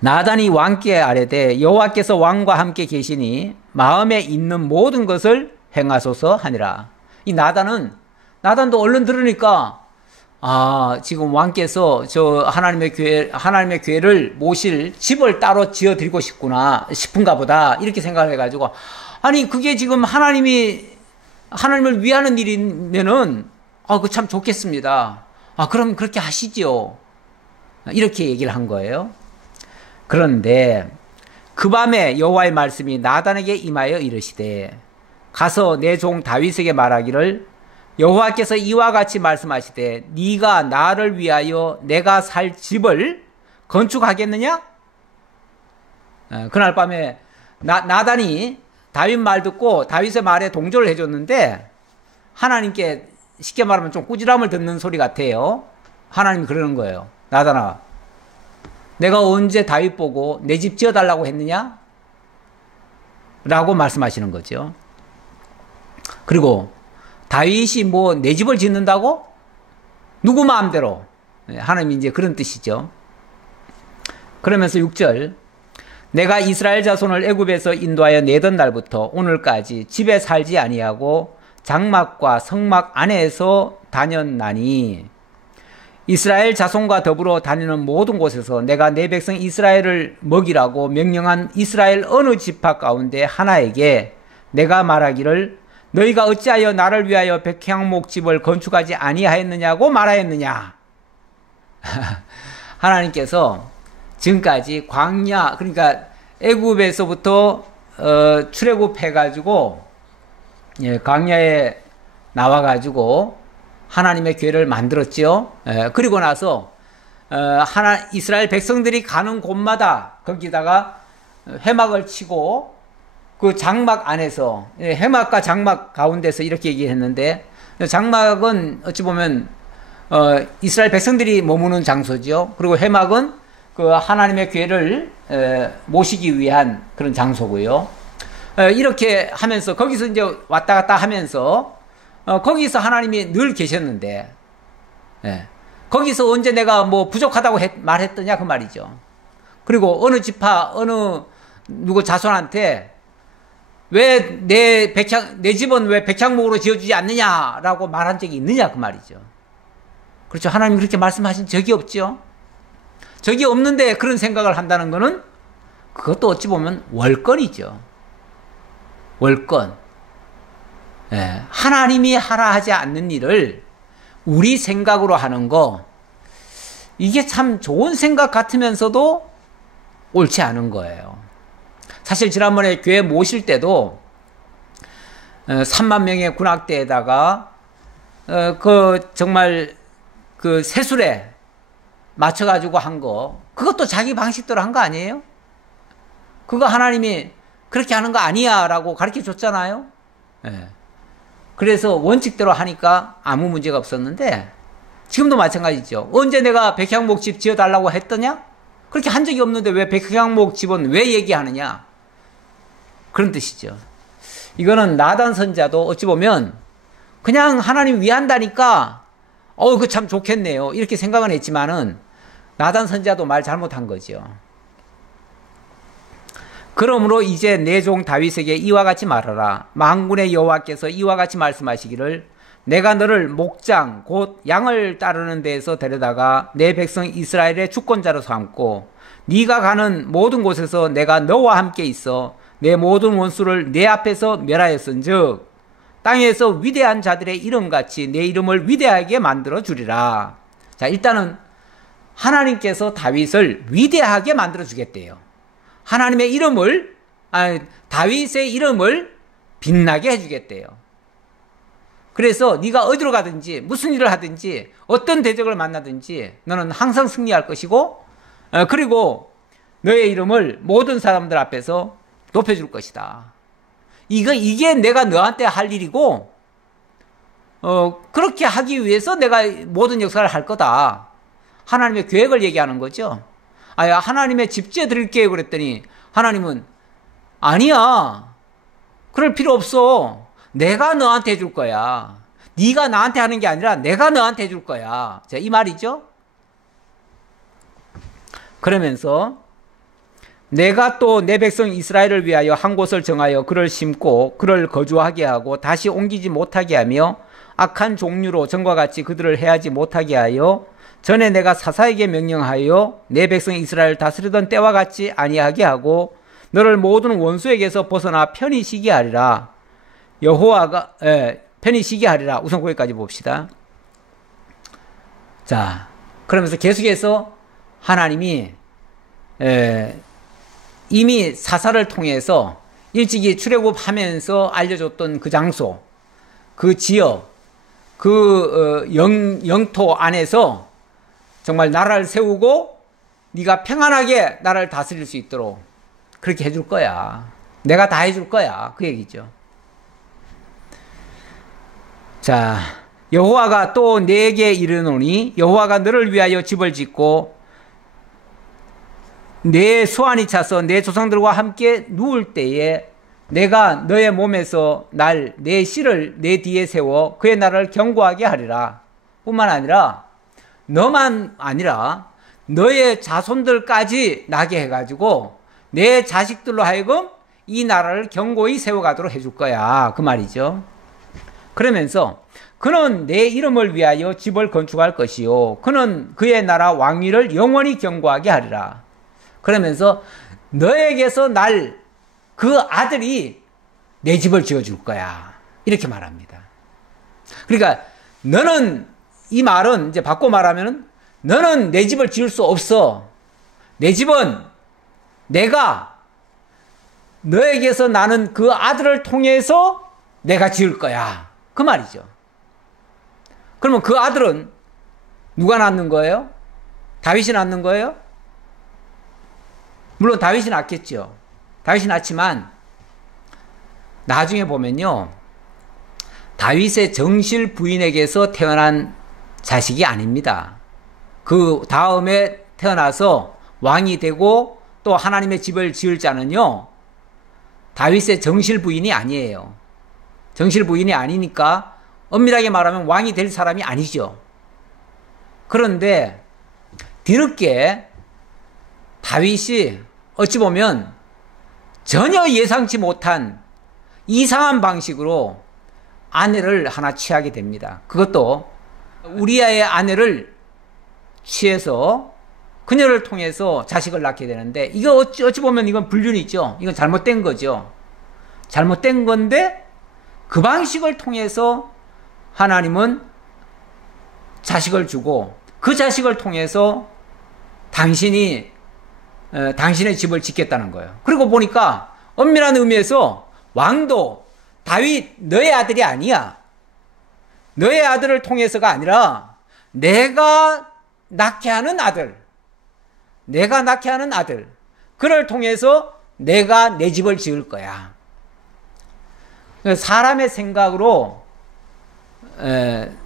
나단이 왕께 아뢰되 여호와께서 왕과 함께 계시니 마음에 있는 모든 것을 행하소서 하니라. 이 나단도 얼른 들으니까 지금 왕께서 저 하나님의 궤를 모실 집을 따로 지어드리고 싶은가 보다 이렇게 생각을 해가지고 아니 그게 지금 하나님을 위하는 일이면은 그 참 좋겠습니다. 그럼 그렇게 하시죠. 이렇게 얘기를 한 거예요. 그런데 그 밤에 여호와의 말씀이 나단에게 임하여 이르시되 가서 내 종 다윗에게 말하기를 여호와께서 이와 같이 말씀하시되 네가 나를 위하여 내가 살 집을 건축하겠느냐? 그날 밤에 나단이 다윗 말 듣고 다윗의 말에 동조를 해줬는데 하나님께 쉽게 말하면 좀 꾸지람을 듣는 소리 같아요. 하나님이 그러는 거예요. 나단아, 내가 언제 다윗 보고 내 집 지어달라고 했느냐? 라고 말씀하시는 거죠. 그리고 다윗이 뭐 내 집을 짓는다고? 누구 마음대로? 하나님이 이제 그런 뜻이죠. 그러면서 6절, 내가 이스라엘 자손을 애굽에서 인도하여 내던 날부터 오늘까지 집에 살지 아니하고 장막과 성막 안에서 다녔나니 이스라엘 자손과 더불어 다니는 모든 곳에서 내가 내 백성 이스라엘을 먹이라고 명령한 이스라엘 어느 지파 가운데 하나에게 내가 말하기를 너희가 어찌하여 나를 위하여 백향목집을 건축하지 아니하였느냐고 말하였느냐. 하나님께서 지금까지 광야, 그러니까 애굽에서부터 출애굽해가지고 광야에 나와가지고 하나님의 교회를 만들었죠. 그리고 나서 이스라엘 백성들이 가는 곳마다 거기다가 회막을 치고 그 장막 안에서, 회막과 장막 가운데서 이렇게 얘기했는데, 장막은 어찌 보면 이스라엘 백성들이 머무는 장소죠. 그리고 회막은 그 하나님의 교회를 모시기 위한 그런 장소고요. 이렇게 하면서 거기서 이제 왔다 갔다 하면서 거기서 하나님이 늘 계셨는데, 거기서 언제 내가 뭐 부족하다고 말했더냐 그 말이죠. 그리고 어느 지파 어느 누구 자손한테 왜 내 집은 왜 백향목으로 지어주지 않느냐라고 말한 적이 있느냐 그 말이죠. 그렇죠. 하나님 그렇게 말씀하신 적이 없죠. 적이 없는데 그런 생각을 한다는 것은 그것도 어찌 보면 월권이죠. 월권. 하나님이 하라 하지 않는 일을 우리 생각으로 하는 거, 이게 참 좋은 생각 같으면서도 옳지 않은 거예요. 사실 지난번에 교회 모실 때도 3만 명의 군악대에다가 정말 그 세술에 맞춰가지고 한 거, 그것도 자기 방식대로 한 거 아니에요? 그거 하나님이 그렇게 하는 거 아니야 라고 가르쳐 줬잖아요. 그래서 원칙대로 하니까 아무 문제가 없었는데, 지금도 마찬가지죠. 언제 내가 백향목집 지어달라고 했더냐? 그렇게 한 적이 없는데 왜 백향목집은 왜 얘기하느냐? 그런 뜻이죠. 이거는 나단 선자도 어찌 보면 그냥 하나님 위한다니까 그거 참 좋겠네요 이렇게 생각은 했지만은 나단 선자도 말 잘못한 거죠. 그러므로 이제 내 종 다윗에게 이와 같이 말하라. 만군의 여호와께서 이와 같이 말씀하시기를 내가 너를 목장 곧 양을 따르는 데에서 데려다가 내 백성 이스라엘의 주권자로 삼고 네가 가는 모든 곳에서 내가 너와 함께 있어 내 모든 원수를 내 앞에서 멸하였은즉 땅에서 위대한 자들의 이름같이 내 이름을 위대하게 만들어 주리라. 자, 일단은 하나님께서 다윗을 위대하게 만들어 주겠대요. 하나님의 이름을, 다윗의 이름을 빛나게 해주겠대요. 그래서 네가 어디로 가든지 무슨 일을 하든지 어떤 대적을 만나든지 너는 항상 승리할 것이고, 그리고 너의 이름을 모든 사람들 앞에서 높여줄 것이다. 이게 내가 너한테 할 일이고, 그렇게 하기 위해서 내가 모든 역사를 할 거다. 하나님의 계획을 얘기하는 거죠. 하나님의 집 지어 드릴게요 그랬더니 하나님은 아니야. 그럴 필요 없어. 내가 너한테 해줄 거야. 네가 나한테 하는 게 아니라 내가 너한테 해줄 거야. 자, 이 말이죠. 그러면서 내가 또 내 백성 이스라엘을 위하여 한 곳을 정하여 그를 심고 그를 거주하게 하고 다시 옮기지 못하게 하며 악한 종류로 전과 같이 그들을 해하지 못하게 하여 전에 내가 사사에게 명령하여 내 백성 이스라엘을 다스리던 때와 같이 아니하게 하고 너를 모든 원수에게서 벗어나 편히 쉬게 하리라. 여호와가 편히 쉬게 하리라. 우선 거기까지 봅시다. 자, 그러면서 계속해서 하나님이 이미 사사를 통해서 일찍이 출애굽하면서 알려줬던 그 장소, 그 지역, 그 영토 안에서 정말 나라를 세우고 네가 평안하게 나라를 다스릴 수 있도록 그렇게 해줄 거야. 내가 다 해줄 거야. 그 얘기죠. 자, 여호와가 또 내게 이르노니 여호와가 너를 위하여 집을 짓고 내 수완이 차서 내 조상들과 함께 누울 때에 내가 너의 몸에서 내 씨를 내 뒤에 세워 그의 나라를 견고하게 하리라. 뿐만 아니라 너만 아니라 너의 자손들까지 나게 해가지고 내 자식들로 하여금 이 나라를 견고히 세워가도록 해줄 거야. 그 말이죠. 그러면서 그는 내 이름을 위하여 집을 건축할 것이요 그는 그의 나라 왕위를 영원히 견고하게 하리라. 그러면서 너에게서 날 그 아들이 내 집을 지어줄 거야. 이렇게 말합니다. 그러니까 너는, 이 말은 이제 바꿔 말하면 너는 내 집을 지을 수 없어. 내 집은 내가 너에게서 나는 그 아들을 통해서 내가 지을 거야. 그 말이죠. 그러면 그 아들은 누가 낳는 거예요? 다윗이 낳는 거예요? 물론 다윗이 낳겠죠. 다윗이 낳지만 나중에 보면요, 다윗의 정실 부인에게서 태어난 자식이 아닙니다. 그 다음에 태어나서 왕이 되고 또 하나님의 집을 지을 자는요, 다윗의 정실 부인이 아니에요. 정실 부인이 아니니까 엄밀하게 말하면 왕이 될 사람이 아니죠. 그런데 뒤늦게 다윗이 어찌 보면 전혀 예상치 못한 이상한 방식으로 아내를 하나 취하게 됩니다. 그것도 우리아의 아내를 취해서 그녀를 통해서 자식을 낳게 되는데, 이거 어찌 보면 이건 불륜이죠. 이건 잘못된 거죠. 잘못된 건데 그 방식을 통해서 하나님은 자식을 주고 그 자식을 통해서 당신의 집을 짓겠다는 거예요. 그리고 보니까 엄밀한 의미에서 왕도 다윗 너의 아들이 아니야. 너의 아들을 통해서가 아니라 내가 낳게 하는 아들, 그를 통해서 내가 내 집을 지을 거야. 사람의 생각으로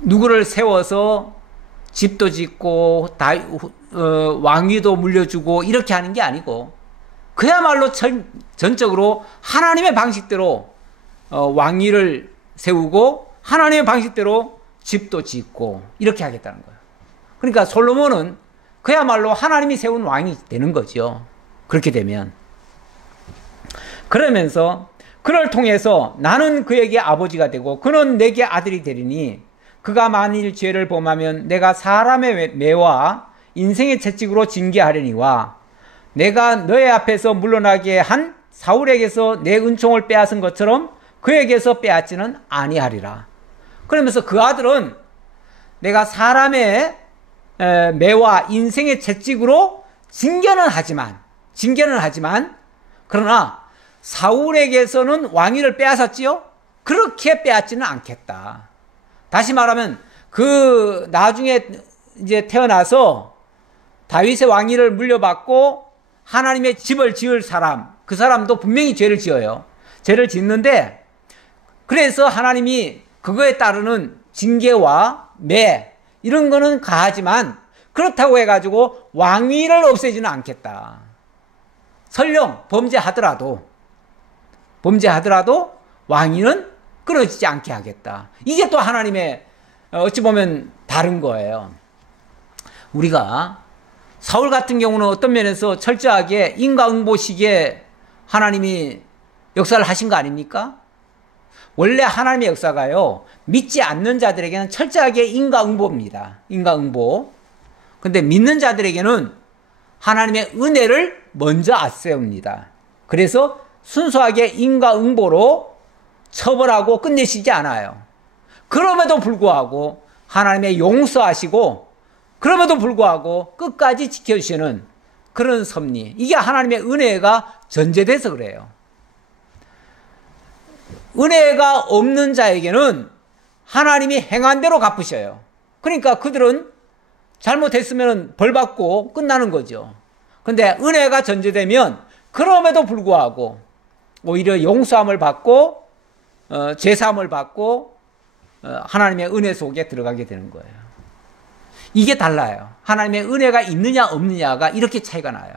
누구를 세워서 집도 짓고 왕위도 물려주고 이렇게 하는 게 아니고, 그야말로 전적으로 하나님의 방식대로 왕위를 세우고 하나님의 방식대로 집도 짓고 이렇게 하겠다는 거예요. 그러니까 솔로몬은 그야말로 하나님이 세운 왕이 되는 거죠. 그렇게 되면. 그러면서 그를 통해서 나는 그에게 아버지가 되고 그는 내게 아들이 되리니 그가 만일 죄를 범하면 내가 사람의 매와 인생의 채찍으로 징계하려니와 내가 너의 앞에서 물러나게 한 사울에게서 내 은총을 빼앗은 것처럼 그에게서 빼앗지는 아니하리라. 그러면서 그 아들은 내가 사람의 매와 인생의 채찍으로 징계는 하지만 그러나 사울에게서는 왕위를 빼앗았지요? 그렇게 빼앗지는 않겠다. 다시 말하면 그 나중에 이제 태어나서 다윗의 왕위를 물려받고 하나님의 집을 지을 사람, 그 사람도 분명히 죄를 지어요. 죄를 짓는데 그래서 하나님이 그거에 따르는 징계와 매 이런 거는 가하지만 그렇다고 해가지고 왕위를 없애지는 않겠다. 설령 범죄하더라도 왕위는 끊어지지 않게 하겠다. 이게 또 하나님의 어찌 보면 다른 거예요. 우리가 사울 같은 경우는 어떤 면에서 철저하게 인과응보식에 하나님이 역사를 하신 거 아닙니까? 원래 하나님의 역사가요, 믿지 않는 자들에게는 철저하게 인과응보입니다. 인과응보. 근데 믿는 자들에게는 하나님의 은혜를 먼저 앞세웁니다. 그래서 순수하게 인과응보로 처벌하고 끝내시지 않아요. 그럼에도 불구하고 하나님의 용서하시고 그럼에도 불구하고 끝까지 지켜주시는 그런 섭리, 이게 하나님의 은혜가 전제돼서 그래요. 은혜가 없는 자에게는 하나님이 행한 대로 갚으셔요. 그러니까 그들은 잘못했으면 벌받고 끝나는 거죠. 근데 은혜가 전제되면 그럼에도 불구하고 오히려 용서함을 받고 죄사함을 받고 하나님의 은혜 속에 들어가게 되는 거예요. 이게 달라요. 하나님의 은혜가 있느냐 없느냐가 이렇게 차이가 나요.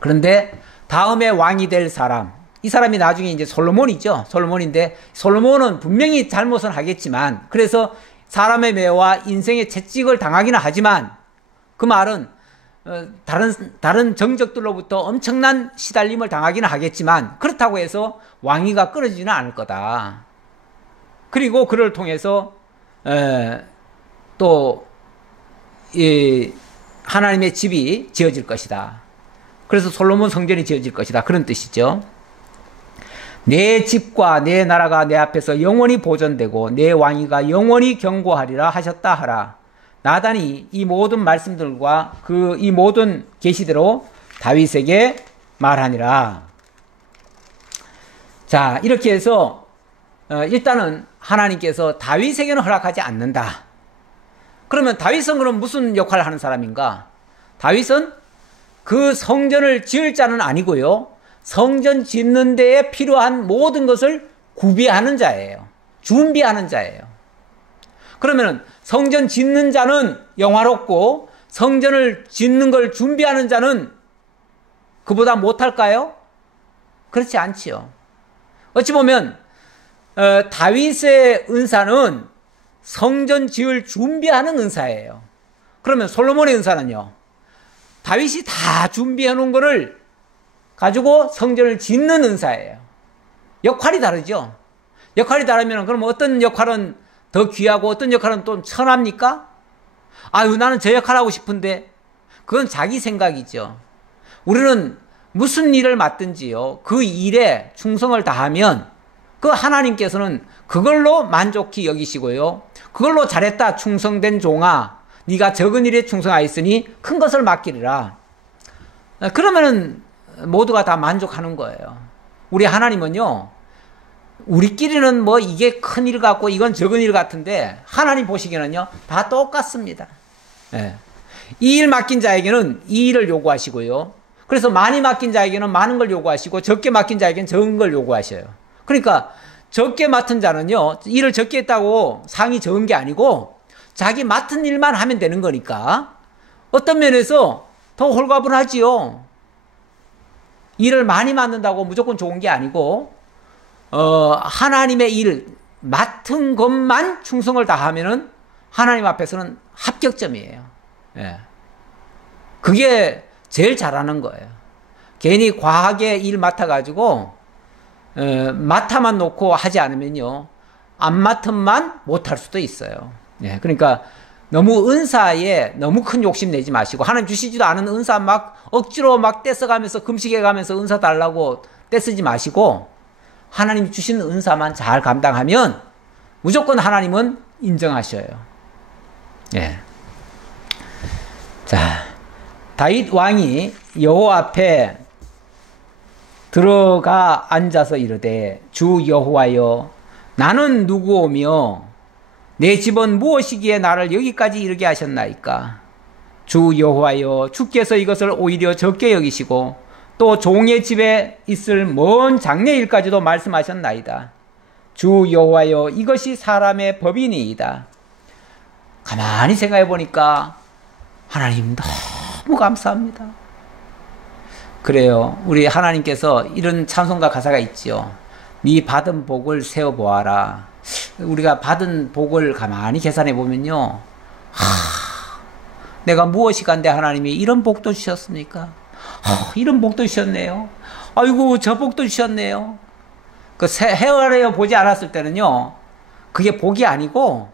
그런데 다음에 왕이 될 사람, 이 사람이 나중에 이제 솔로몬이죠. 솔로몬인데 솔로몬은 분명히 잘못은 하겠지만, 그래서 사람의 매와 인생의 채찍을 당하기는 하지만, 그 말은 다른 정적들로부터 엄청난 시달림을 당하기는 하겠지만, 그렇다고 해서 왕위가 끊어지지는 않을 거다. 그리고 그를 통해서 또 하나님의 집이 지어질 것이다. 그래서 솔로몬 성전이 지어질 것이다. 그런 뜻이죠. 내 집과 내 나라가 내 앞에서 영원히 보존되고 내 왕위가 영원히 경고하리라 하셨다 하라. 나단이 이 모든 말씀들과 이 모든 계시대로 다윗에게 말하니라. 자, 이렇게 해서 일단은 하나님께서 다윗에게는 허락하지 않는다. 그러면 다윗은 그럼 무슨 역할을 하는 사람인가? 다윗은 그 성전을 지을 자는 아니고요, 성전 짓는 데에 필요한 모든 것을 구비하는 자예요. 준비하는 자예요. 그러면 성전 짓는 자는 영화롭고 성전을 짓는 걸 준비하는 자는 그보다 못할까요? 그렇지 않지요. 어찌 보면 다윗의 은사는 성전 지을 준비하는 은사예요. 그러면 솔로몬의 은사는요, 다윗이 다 준비해 놓은 거를 가지고 성전을 짓는 은사예요. 역할이 다르죠. 역할이 다르면 그럼 어떤 역할은 더 귀하고 어떤 역할은 좀 천합니까? 아유, 나는 저 역할 하고 싶은데. 그건 자기 생각이죠. 우리는 무슨 일을 맡든지요, 그 일에 충성을 다하면 그 하나님께서는 그걸로 만족히 여기시고요, 그걸로 잘했다 충성된 종아, 네가 적은 일에 충성하였으니 큰 것을 맡기리라. 그러면은 모두가 다 만족하는 거예요. 우리 하나님은요, 우리끼리는 뭐 이게 큰 일 같고 이건 적은 일 같은데 하나님 보시기에는요 다 똑같습니다. 예. 이 일 맡긴 자에게는 이 일을 요구하시고요, 그래서 많이 맡긴 자에게는 많은 걸 요구하시고 적게 맡긴 자에게는 적은 걸 요구하셔요. 그러니까 적게 맡은 자는요, 일을 적게 했다고 상이 적은 게 아니고 자기 맡은 일만 하면 되는 거니까 어떤 면에서 더 홀가분하지요. 일을 많이 맡는다고 무조건 좋은 게 아니고 하나님의 일 맡은 것만 충성을 다하면은 하나님 앞에서는 합격점이에요. 예. 그게 제일 잘하는 거예요. 괜히 과하게 일 맡아가지고 맡아만 놓고 하지 않으면요, 안 맡은만 못할 수도 있어요. 예. 그러니까 너무 은사에 너무 큰 욕심 내지 마시고, 하나님 주시지도 않은 은사 막 억지로 막 떼써가면서 금식해가면서 은사 달라고 떼쓰지 마시고, 하나님 주신 은사만 잘 감당하면 무조건 하나님은 인정하셔요. 예. 자, 다윗 왕이 여호와 앞에 들어가 앉아서 이르되, 주 여호와여, 나는 누구오며 내 집은 무엇이기에 나를 여기까지 이르게 하셨나이까? 주 여호와여, 주께서 이것을 오히려 적게 여기시고 또 종의 집에 있을 먼 장래일까지도 말씀하셨나이다. 주 여호와여, 이것이 사람의 법이니이다. 가만히 생각해 보니까 하나님 너무 감사합니다. 그래요. 우리 하나님께서 이런 찬송가 가사가 있지요. 네 받은 복을 세어보아라. 우리가 받은 복을 가만히 계산해 보면요, 내가 무엇이 간데 하나님이 이런 복도 주셨습니까? 이런 복도 주셨네요. 아이고, 저 복도 주셨네요. 그 헤어레어 보지 않았을 때는요, 그게 복이 아니고,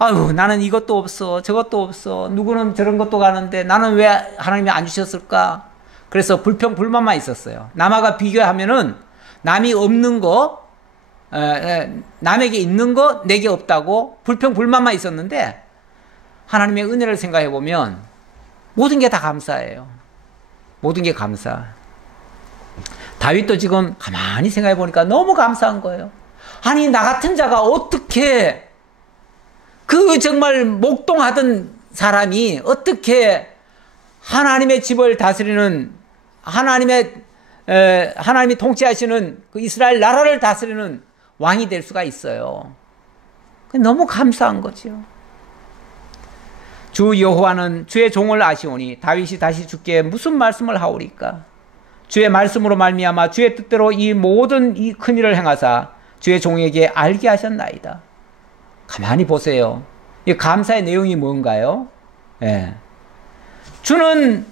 아유, 나는 이것도 없어, 저것도 없어, 누구는 저런 것도 가는데 나는 왜 하나님이 안 주셨을까? 그래서 불평 불만만 있었어요. 남하고 비교하면은 남이 없는 거, 남에게 있는 거 내게 없다고 불평 불만만 있었는데, 하나님의 은혜를 생각해 보면 모든 게 다 감사해요. 모든 게 감사. 다윗도 지금 가만히 생각해 보니까 너무 감사한 거예요. 아니, 나 같은 자가 어떻게, 그 정말 목동하던 사람이 어떻게 하나님의 집을 다스리는, 하나님이 통치하시는 그 이스라엘 나라를 다스리는 왕이 될 수가 있어요. 너무 감사한 거죠. 주 여호와는 주의 종을 아시오니 다윗이 다시 주께 무슨 말씀을 하오리까? 주의 말씀으로 말미암아 주의 뜻대로 이 모든 이 큰 일을 행하사 주의 종에게 알게 하셨나이다. 가만히 보세요. 이 감사의 내용이 뭔가요? 예. 주는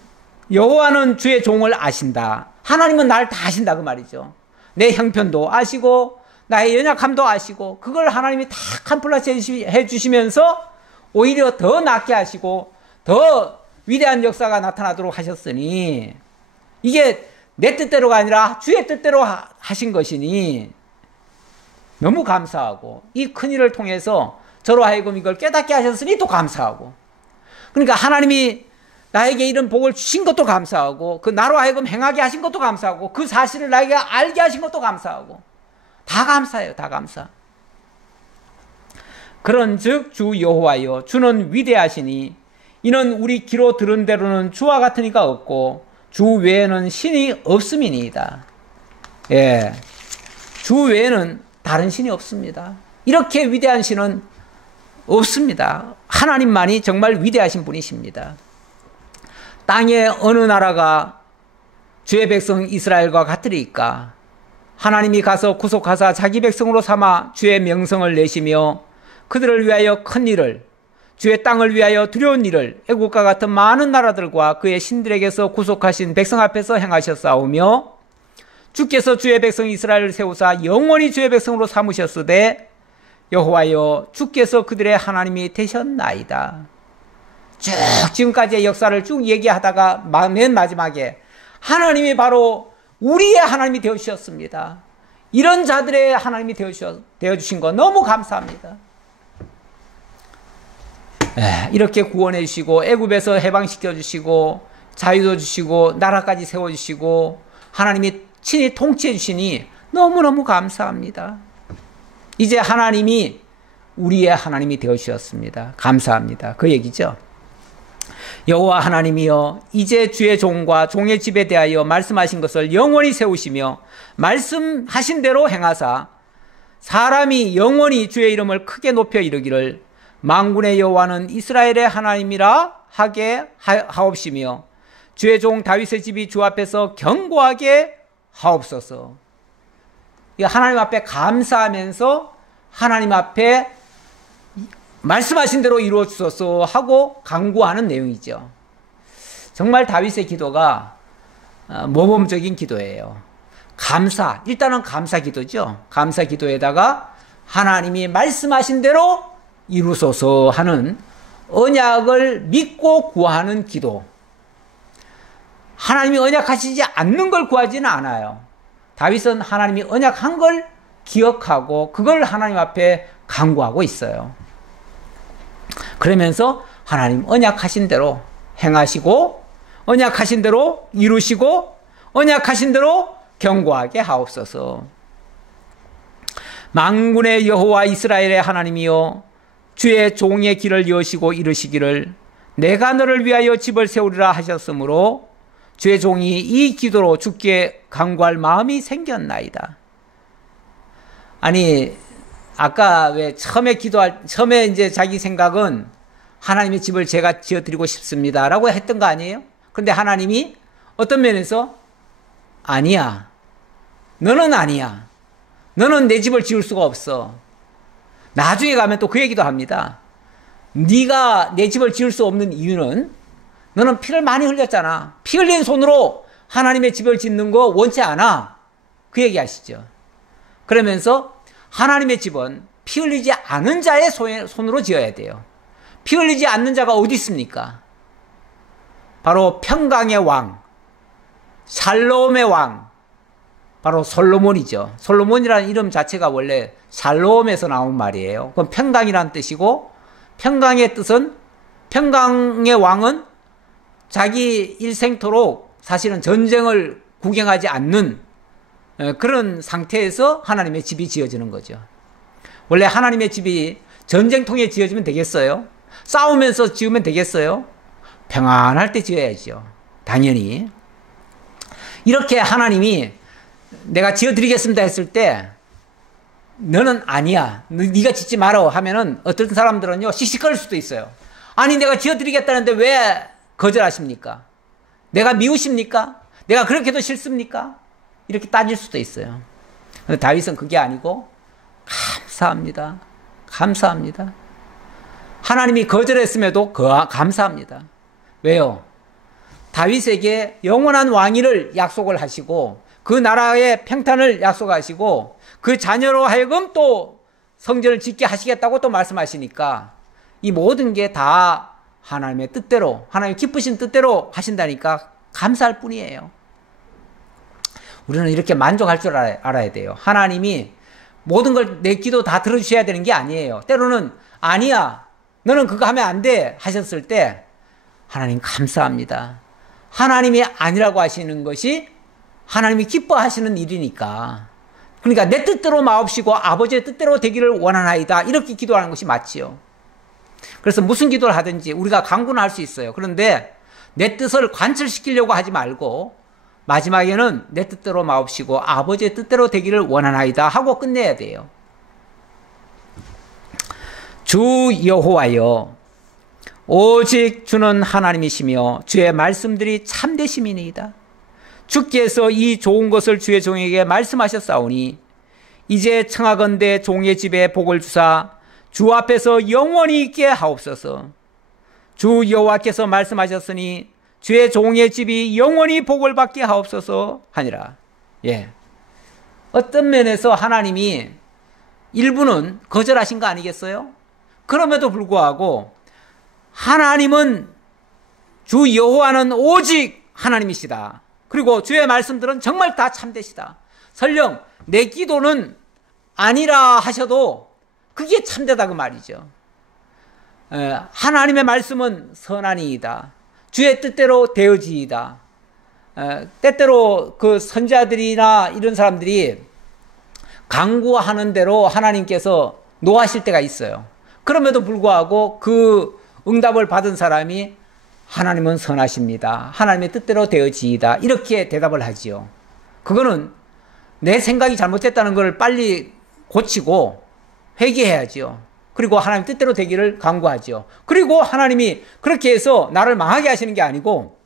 여호와는 주의 종을 아신다. 하나님은 나를 다 아신다 그 말이죠. 내 형편도 아시고 나의 연약함도 아시고 그걸 하나님이 다 캄플러스 해주시면서 오히려 더 낫게 하시고 더 위대한 역사가 나타나도록 하셨으니 이게 내 뜻대로가 아니라 주의 뜻대로 하신 것이니 너무 감사하고 이 큰일을 통해서 저로 하여금 이걸 깨닫게 하셨으니 또 감사하고 그러니까 하나님이 나에게 이런 복을 주신 것도 감사하고 그 나로 하여금 행하게 하신 것도 감사하고 그 사실을 나에게 알게 하신 것도 감사하고 다 감사해요. 다 감사. 그런즉 주 여호와여 주는 위대하시니 이는 우리 귀로 들은 대로는 주와 같은 이가 없고 주 외에는 신이 없음이니이다. 예, 주 외에는 다른 신이 없습니다. 이렇게 위대한 신은 없습니다. 하나님만이 정말 위대하신 분이십니다. 땅의 어느 나라가 주의 백성 이스라엘과 같으리까? 하나님이 가서 구속하사 자기 백성으로 삼아 주의 명성을 내시며 그들을 위하여 큰 일을 주의 땅을 위하여 두려운 일을 애국과 같은 많은 나라들과 그의 신들에게서 구속하신 백성 앞에서 행하셨사오며 주께서 주의 백성 이스라엘을 세우사 영원히 주의 백성으로 삼으셨으되 여호와여 주께서 그들의 하나님이 되셨나이다. 쭉 지금까지의 역사를 쭉 얘기하다가 맨 마지막에 하나님이 바로 우리의 하나님이 되어주셨습니다. 이런 자들의 하나님이 되어주신 거 너무 감사합니다. 이렇게 구원해 주시고 애굽에서 해방시켜 주시고 자유도 주시고 나라까지 세워주시고 하나님이 친히 통치해 주시니 너무너무 감사합니다. 이제 하나님이 우리의 하나님이 되어주셨습니다. 감사합니다. 그 얘기죠. 여호와 하나님이여 이제 주의 종과 종의 집에 대하여 말씀하신 것을 영원히 세우시며 말씀하신 대로 행하사 사람이 영원히 주의 이름을 크게 높여 이르기를 만군의 여호와는 이스라엘의 하나님이라 하게 하옵시며 주의 종 다윗의 집이 주 앞에서 견고하게 하옵소서. 하나님 앞에 감사하면서 하나님 앞에 말씀하신 대로 이루어 주소서 하고 간구하는 내용이죠. 정말 다윗의 기도가 모범적인 기도예요. 감사, 일단은 감사 기도죠. 감사 기도에다가 하나님이 말씀하신 대로 이루소서 하는 언약을 믿고 구하는 기도. 하나님이 언약하시지 않는 걸 구하지는 않아요. 다윗은 하나님이 언약한 걸 기억하고 그걸 하나님 앞에 간구하고 있어요. 그러면서 하나님 언약하신 대로 행하시고 언약하신 대로 이루시고 언약하신 대로 견고하게 하옵소서. 만군의 여호와 이스라엘의 하나님이여 주의 종의 길을 여시고 이르시기를 내가 너를 위하여 집을 세우리라 하셨으므로 주의 종이 이 기도로 주께 간구할 마음이 생겼나이다. 아니 아까 왜 처음에 이제 자기 생각은 하나님의 집을 제가 지어드리고 싶습니다라고 했던 거 아니에요? 그런데 하나님이 어떤 면에서 아니야. 너는 아니야. 너는 내 집을 지을 수가 없어. 나중에 가면 또 그 얘기도 합니다. 네가 내 집을 지을 수 없는 이유는 너는 피를 많이 흘렸잖아. 피 흘린 손으로 하나님의 집을 짓는 거 원치 않아. 그 얘기 하시죠. 그러면서 하나님의 집은 피 흘리지 않은 자의 손으로 지어야 돼요. 피 흘리지 않는 자가 어디 있습니까? 바로 평강의 왕, 샬롬의 왕, 바로 솔로몬이죠. 솔로몬이라는 이름 자체가 원래 샬롬에서 나온 말이에요. 그건 평강이라는 뜻이고, 평강의 뜻은, 평강의 왕은 자기 일생토록 사실은 전쟁을 구경하지 않는 그런 상태에서 하나님의 집이 지어지는 거죠. 원래 하나님의 집이 전쟁통에 지어지면 되겠어요? 싸우면서 지으면 되겠어요? 평안할 때 지어야죠. 당연히. 이렇게 하나님이 내가 지어드리겠습니다 했을 때 너는 아니야. 네가 짓지 말어 하면은 어떤 사람들은요 씩씩거릴 수도 있어요. 아니 내가 지어드리겠다는데 왜 거절하십니까? 내가 미우십니까? 내가 그렇게도 싫습니까? 이렇게 따질 수도 있어요. 근데 다윗은 그게 아니고 감사합니다. 감사합니다. 하나님이 거절했음에도 감사합니다. 왜요? 다윗에게 영원한 왕위를 약속을 하시고 그 나라의 평탄을 약속하시고 그 자녀로 하여금 또 성전을 짓게 하시겠다고 또 말씀하시니까 이 모든 게 다 하나님의 뜻대로, 하나님 기쁘신 뜻대로 하신다니까 감사할 뿐이에요. 우리는 이렇게 만족할 줄 알아야 돼요. 하나님이 모든 걸 내 기도 다 들어주셔야 되는 게 아니에요. 때로는 아니야, 너는 그거 하면 안 돼 하셨을 때 하나님 감사합니다. 하나님이 아니라고 하시는 것이 하나님이 기뻐하시는 일이니까. 그러니까 내 뜻대로 마옵시고 아버지의 뜻대로 되기를 원하나이다, 이렇게 기도하는 것이 맞지요. 그래서 무슨 기도를 하든지 우리가 간구는 할 수 있어요. 그런데 내 뜻을 관철시키려고 하지 말고 마지막에는 내 뜻대로 마옵시고 아버지의 뜻대로 되기를 원하나이다 하고 끝내야 돼요. 주 여호와여, 오직 주는 하나님이시며 주의 말씀들이 참되심이니이다. 주께서 이 좋은 것을 주의 종에게 말씀하셨사오니 이제 청하건대 종의 집에 복을 주사 주 앞에서 영원히 있게 하옵소서. 주 여호와께서 말씀하셨으니 주의 종의 집이 영원히 복을 받게 하옵소서 하니라. 예. 어떤 면에서 하나님이 일부는 거절하신 거 아니겠어요? 그럼에도 불구하고 하나님은, 주 여호와는 오직 하나님이시다. 그리고 주의 말씀들은 정말 다 참되시다. 설령 내 기도는 아니라 하셔도 그게 참되다 그 말이죠. 하나님의 말씀은 선하니이다. 주의 뜻대로 되어지이다. 때때로 그 선자들이나 이런 사람들이 간구하는 대로 하나님께서 노하실 때가 있어요. 그럼에도 불구하고 그 응답을 받은 사람이 하나님은 선하십니다, 하나님의 뜻대로 되어지이다, 이렇게 대답을 하지요. 그거는 내 생각이 잘못됐다는 걸 빨리 고치고 회개해야지요. 그리고 하나님 뜻대로 되기를 간구하지요. 그리고 하나님이 그렇게 해서 나를 망하게 하시는 게 아니고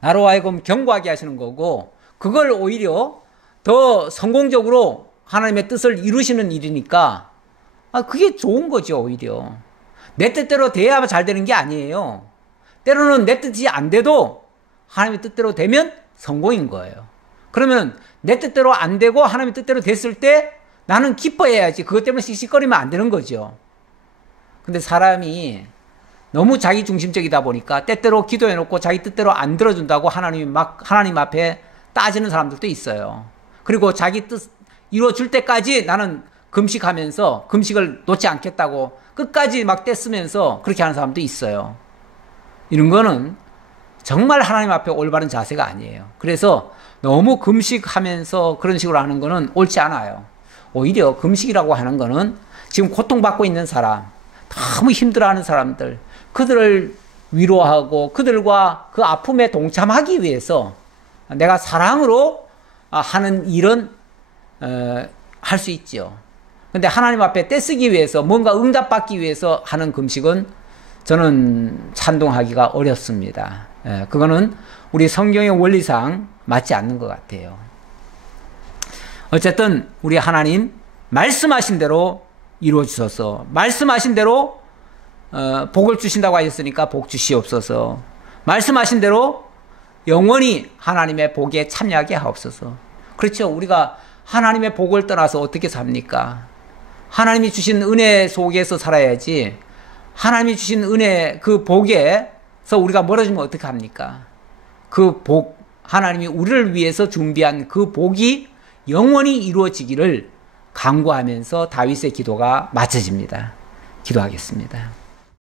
나로 하여금 견고하게 하시는 거고, 그걸 오히려 더 성공적으로 하나님의 뜻을 이루시는 일이니까 그게 좋은 거죠. 오히려 내 뜻대로 돼야 잘 되는 게 아니에요. 때로는 내 뜻이 안 돼도 하나님의 뜻대로 되면 성공인 거예요. 그러면 내 뜻대로 안 되고 하나님의 뜻대로 됐을 때 나는 기뻐해야지, 그것 때문에 씩씩거리면 안 되는 거죠. 근데 사람이 너무 자기 중심적이다 보니까 때때로 기도해놓고 자기 뜻대로 안 들어준다고 하나님 앞에 따지는 사람들도 있어요. 그리고 자기 뜻 이루어줄 때까지 나는 금식하면서 금식을 놓지 않겠다고 끝까지 막 떼쓰면서 그렇게 하는 사람도 있어요. 이런 거는 정말 하나님 앞에 올바른 자세가 아니에요. 그래서 너무 금식하면서 그런 식으로 하는 거는 옳지 않아요. 오히려 금식이라고 하는 거는 지금 고통받고 있는 사람, 너무 힘들어하는 사람들, 그들을 위로하고 그들과 그 아픔에 동참하기 위해서 내가 사랑으로 하는 일은 할 수 있죠. 근데 하나님 앞에 떼쓰기 위해서, 뭔가 응답받기 위해서 하는 금식은 저는 찬동하기가 어렵습니다. 그거는 우리 성경의 원리상 맞지 않는 것 같아요. 어쨌든 우리 하나님 말씀하신 대로 이루어 주소서. 말씀하신 대로 복을 주신다고 하셨으니까 복 주시옵소서. 말씀하신 대로 영원히 하나님의 복에 참여하게 하옵소서. 그렇죠. 우리가 하나님의 복을 떠나서 어떻게 삽니까? 하나님이 주신 은혜 속에서 살아야지, 하나님이 주신 은혜 그 복에서 우리가 멀어지면 어떻게 합니까? 그 복, 하나님이 우리를 위해서 준비한 그 복이 영원히 이루어지기를 간구하면서 다윗의 기도가 마쳐집니다. 기도하겠습니다.